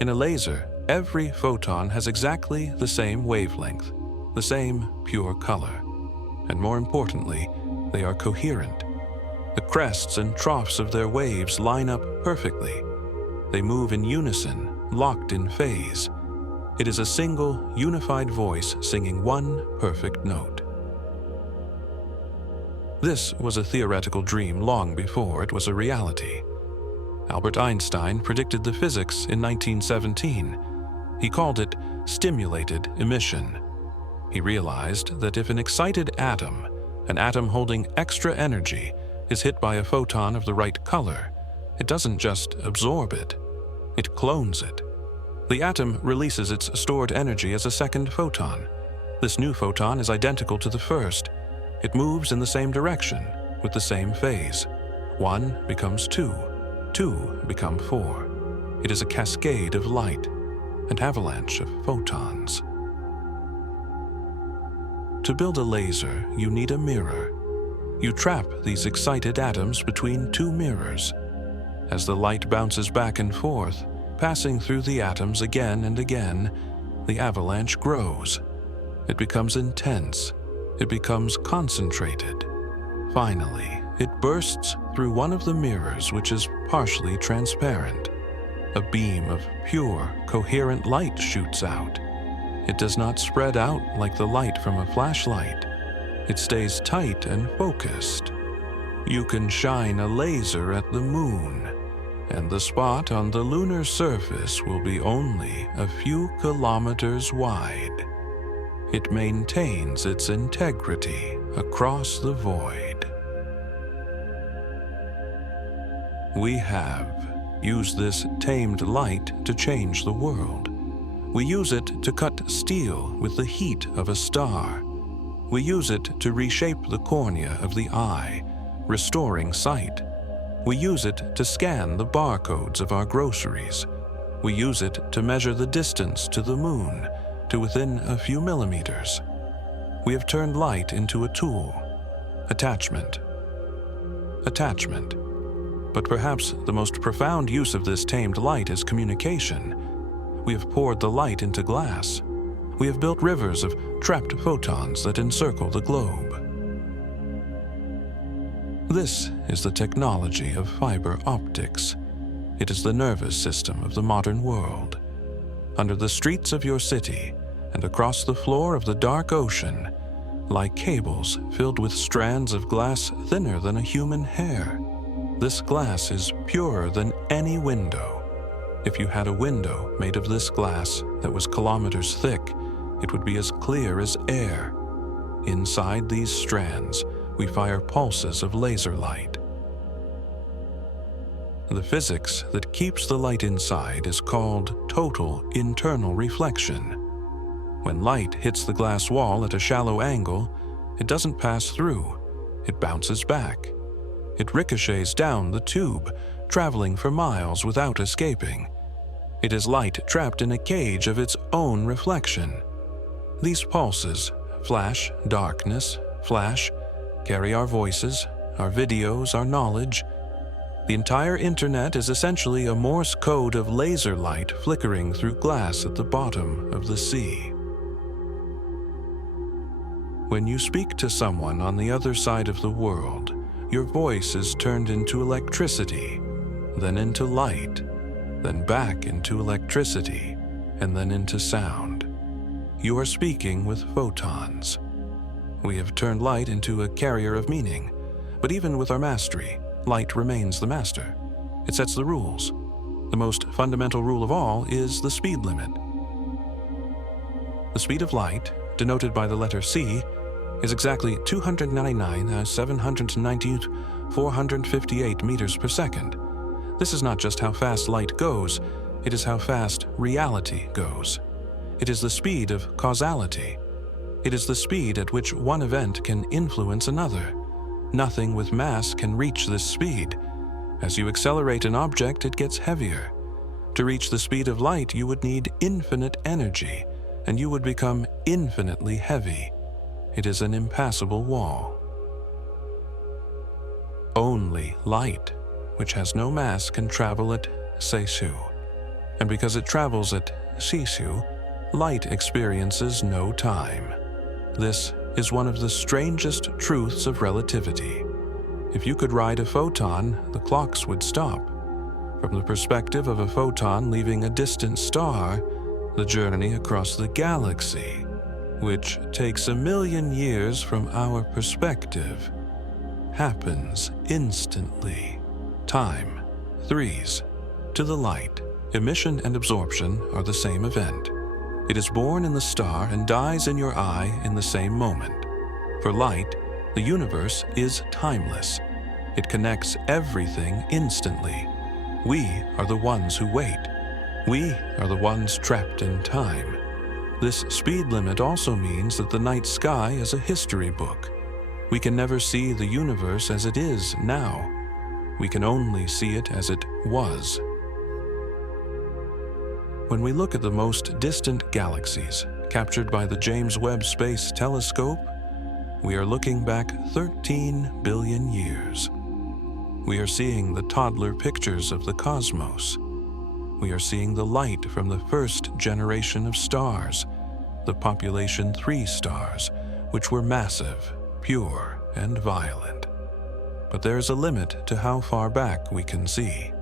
In a laser, every photon has exactly the same wavelength, the same pure color. And more importantly, they are coherent. The crests and troughs of their waves line up perfectly. They move in unison, locked in phase. It is a single, unified voice singing one perfect note. This was a theoretical dream long before it was a reality. Albert Einstein predicted the physics in 1917. He called it stimulated emission. He realized that if an excited atom, an atom holding extra energy, is hit by a photon of the right color, it doesn't just absorb it, it clones it. The atom releases its stored energy as a second photon. This new photon is identical to the first. It moves in the same direction, with the same phase. 1 becomes 2, 2 become 4. It is a cascade of light, an avalanche of photons. To build a laser, you need a mirror. You trap these excited atoms between two mirrors. As the light bounces back and forth, passing through the atoms again and again, the avalanche grows. It becomes intense. It becomes concentrated. Finally, it bursts through one of the mirrors, which is partially transparent. A beam of pure, coherent light shoots out. It does not spread out like the light from a flashlight. It stays tight and focused. You can shine a laser at the moon, and the spot on the lunar surface will be only a few kilometers wide. It maintains its integrity across the void. We have used this tamed light to change the world. We use it to cut steel with the heat of a star. We use it to reshape the cornea of the eye, restoring sight. We use it to scan the barcodes of our groceries. We use it to measure the distance to the moon, to within a few millimeters. We have turned light into a tool. Attachment. Attachment. But perhaps the most profound use of this tamed light is communication. We have poured the light into glass. We have built rivers of trapped photons that encircle the globe. This is the technology of fiber optics. It is the nervous system of the modern world. Under the streets of your city and across the floor of the dark ocean lie cables filled with strands of glass thinner than a human hair. This glass is purer than any window. If you had a window made of this glass that was kilometers thick, it would be as clear as air. Inside these strands, we fire pulses of laser light. The physics that keeps the light inside is called total internal reflection. When light hits the glass wall at a shallow angle, it doesn't pass through, it bounces back. It ricochets down the tube, traveling for miles without escaping. It is light trapped in a cage of its own reflection. These pulses, flash, darkness, flash, carry our voices, our videos, our knowledge. The entire internet is essentially a Morse code of laser light flickering through glass at the bottom of the sea. When you speak to someone on the other side of the world, your voice is turned into electricity, then into light, then back into electricity, and then into sound. You are speaking with photons. We have turned light into a carrier of meaning, but even with our mastery, light remains the master. It sets the rules. The most fundamental rule of all is the speed limit. The speed of light, denoted by the letter c, is exactly 299,790,458 meters per second. This is not just how fast light goes, it is how fast reality goes. It is the speed of causality. It is the speed at which one event can influence another. Nothing with mass can reach this speed. As you accelerate an object, it gets heavier. To reach the speed of light, you would need infinite energy, and you would become infinitely heavy. It is an impassable wall. Only light, which has no mass, can travel at Seisu. And because it travels at Seisu, light experiences no time. This is one of the strangest truths of relativity. If you could ride a photon, the clocks would stop. From the perspective of a photon leaving a distant star, the journey across the galaxy, which takes 1,000,000 years from our perspective, happens instantly. Time threes to the light. Emission and absorption are the same event. It is born in the star and dies in your eye in the same moment. For light, the universe is timeless. It connects everything instantly. We are the ones who wait. We are the ones trapped in time. This speed limit also means that the night sky is a history book. We can never see the universe as it is now. We can only see it as it was. When we look at the most distant galaxies captured by the James Webb Space Telescope, we are looking back 13 billion years. We are seeing the toddler pictures of the cosmos. We are seeing the light from the first generation of stars, the population 3 stars, which were massive, pure, and violent. But there is a limit to how far back we can see.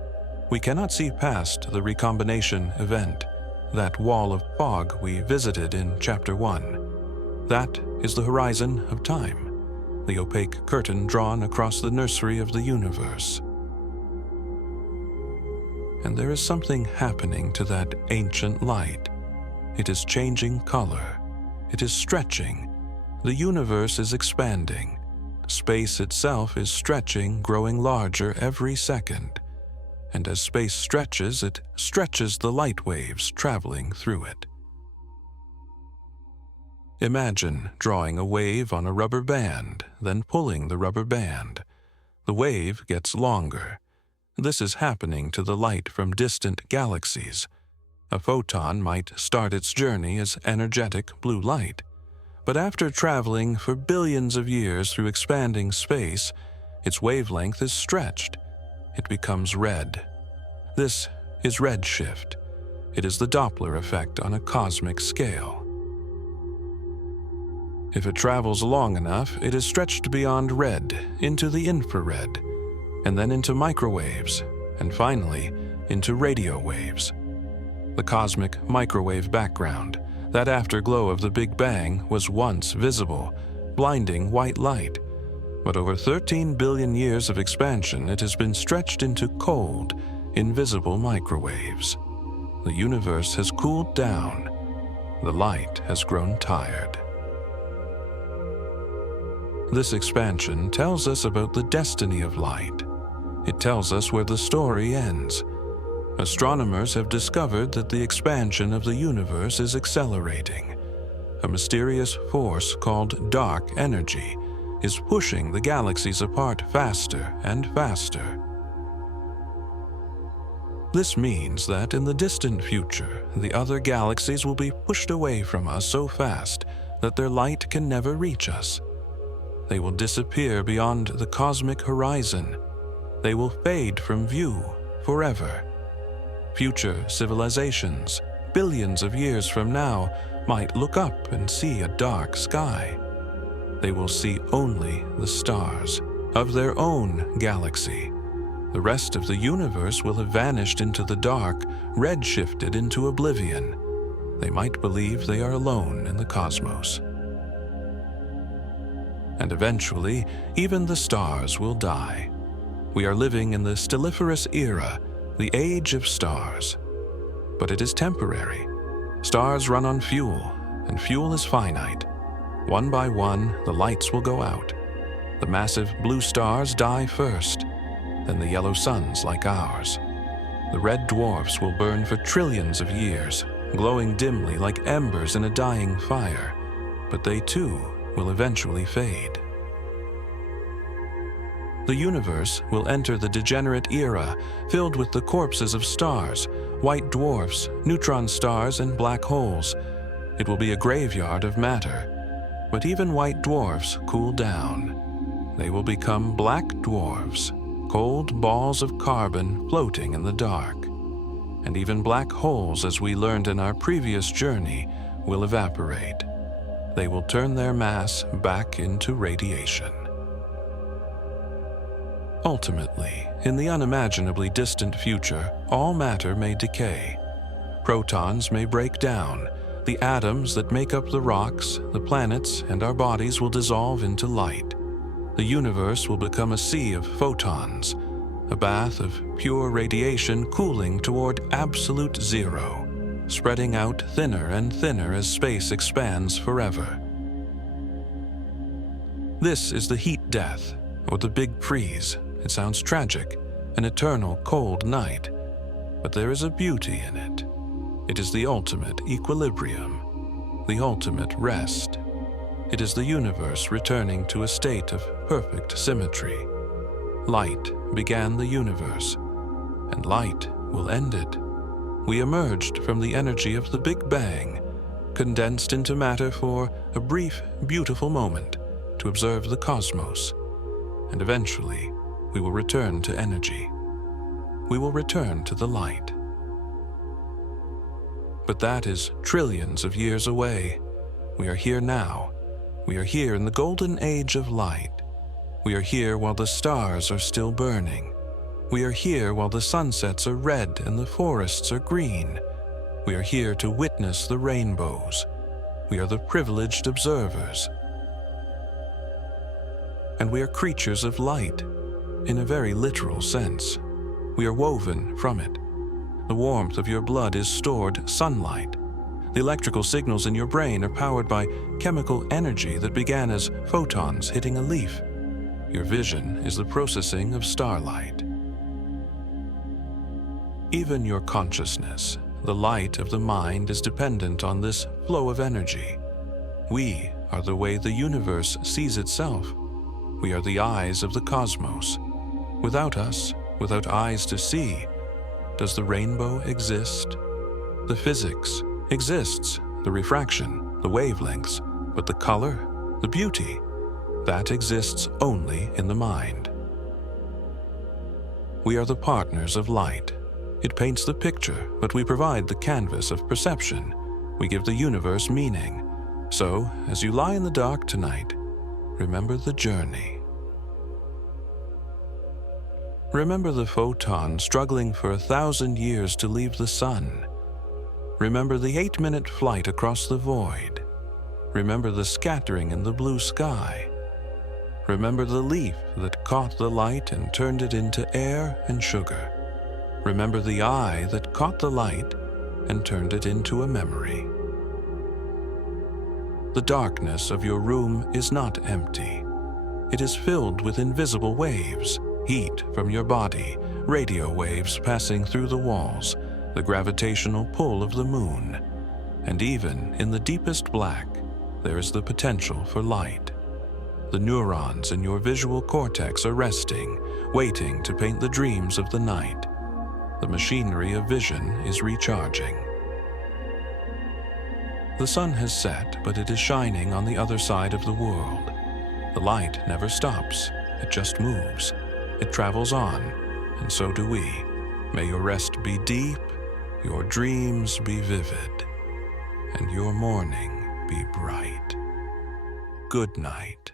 We cannot see past the recombination event, that wall of fog we visited in Chapter 1. That is the horizon of time, the opaque curtain drawn across the nursery of the universe. And there is something happening to that ancient light. It is changing color. It is stretching. The universe is expanding. Space itself is stretching, growing larger every second. And as space stretches, it stretches the light waves traveling through it. Imagine drawing a wave on a rubber band, then pulling the rubber band. The wave gets longer. This is happening to the light from distant galaxies. A photon might start its journey as energetic blue light, but after traveling for billions of years through expanding space, its wavelength is stretched. It becomes red. This is redshift. It is the Doppler effect on a cosmic scale. If it travels long enough, it is stretched beyond red, into the infrared, and then into microwaves, and finally into radio waves. The cosmic microwave background, that afterglow of the Big Bang, was once visible, blinding white light. But over 13 billion years of expansion, it has been stretched into cold, invisible microwaves. The universe has cooled down. The light has grown tired. This expansion tells us about the destiny of light. It tells us where the story ends. Astronomers have discovered that the expansion of the universe is accelerating. A mysterious force called dark energy is pushing the galaxies apart faster and faster. This means that in the distant future, the other galaxies will be pushed away from us so fast that their light can never reach us. They will disappear beyond the cosmic horizon. They will fade from view forever. Future civilizations, billions of years from now, might look up and see a dark sky. They will see only the stars of their own galaxy. The rest of the universe will have vanished into the dark, redshifted into oblivion. They might believe they are alone in the cosmos. And eventually, even the stars will die. We are living in the stelliferous era, the age of stars. But it is temporary. Stars run on fuel, and fuel is finite. One by one, the lights will go out. The massive blue stars die first. than the yellow suns like ours. The red dwarfs will burn for trillions of years, glowing dimly like embers in a dying fire, but they too will eventually fade. The universe will enter the degenerate era filled with the corpses of stars, white dwarfs, neutron stars, and black holes. It will be a graveyard of matter. But even white dwarfs cool down. They will become black dwarfs, cold balls of carbon floating in the dark. And even black holes, as we learned in our previous journey, will evaporate. They will turn their mass back into radiation. Ultimately, in the unimaginably distant future, all matter may decay. Protons may break down. The atoms that make up the rocks, the planets, and our bodies will dissolve into light. The universe will become a sea of photons, a bath of pure radiation cooling toward absolute zero, spreading out thinner and thinner as space expands forever. This is the heat death, or the big freeze. It sounds tragic, an eternal cold night, but there is a beauty in it. It is the ultimate equilibrium, the ultimate rest. It is the universe returning to a state of perfect symmetry. Light began the universe, and light will end it. We emerged from the energy of the Big Bang, condensed into matter for a brief, beautiful moment to observe the cosmos, and eventually we will return to energy. We will return to the light. But that is trillions of years away. We are here now. We are here in the golden age of light. We are here while the stars are still burning. We are here while the sunsets are red and the forests are green. We are here to witness the rainbows. We are the privileged observers. And we are creatures of light, in a very literal sense. We are woven from it. The warmth of your blood is stored sunlight. The electrical signals in your brain are powered by chemical energy that began as photons hitting a leaf. Your vision is the processing of starlight. Even your consciousness, the light of the mind, is dependent on this flow of energy. We are the way the universe sees itself. We are the eyes of the cosmos. Without us, without eyes to see, does the rainbow exist? The physics exists, the refraction, the wavelengths, but the color, the beauty, that exists only in the mind. We are the partners of light. It paints the picture, but we provide the canvas of perception. We give the universe meaning. So, as you lie in the dark tonight, remember the journey. Remember the photon struggling for 1,000 years to leave the sun. Remember the 8-minute flight across the void. Remember the scattering in the blue sky. Remember the leaf that caught the light and turned it into air and sugar. Remember the eye that caught the light and turned it into a memory. The darkness of your room is not empty. It is filled with invisible waves, heat from your body, radio waves passing through the walls, the gravitational pull of the moon. And even in the deepest black, there is the potential for light. The neurons in your visual cortex are resting, waiting to paint the dreams of the night. The machinery of vision is recharging. The sun has set, but it is shining on the other side of the world. The light never stops, it just moves. It travels on, and so do we. May your rest be deep, your dreams be vivid, and your morning be bright. Good night.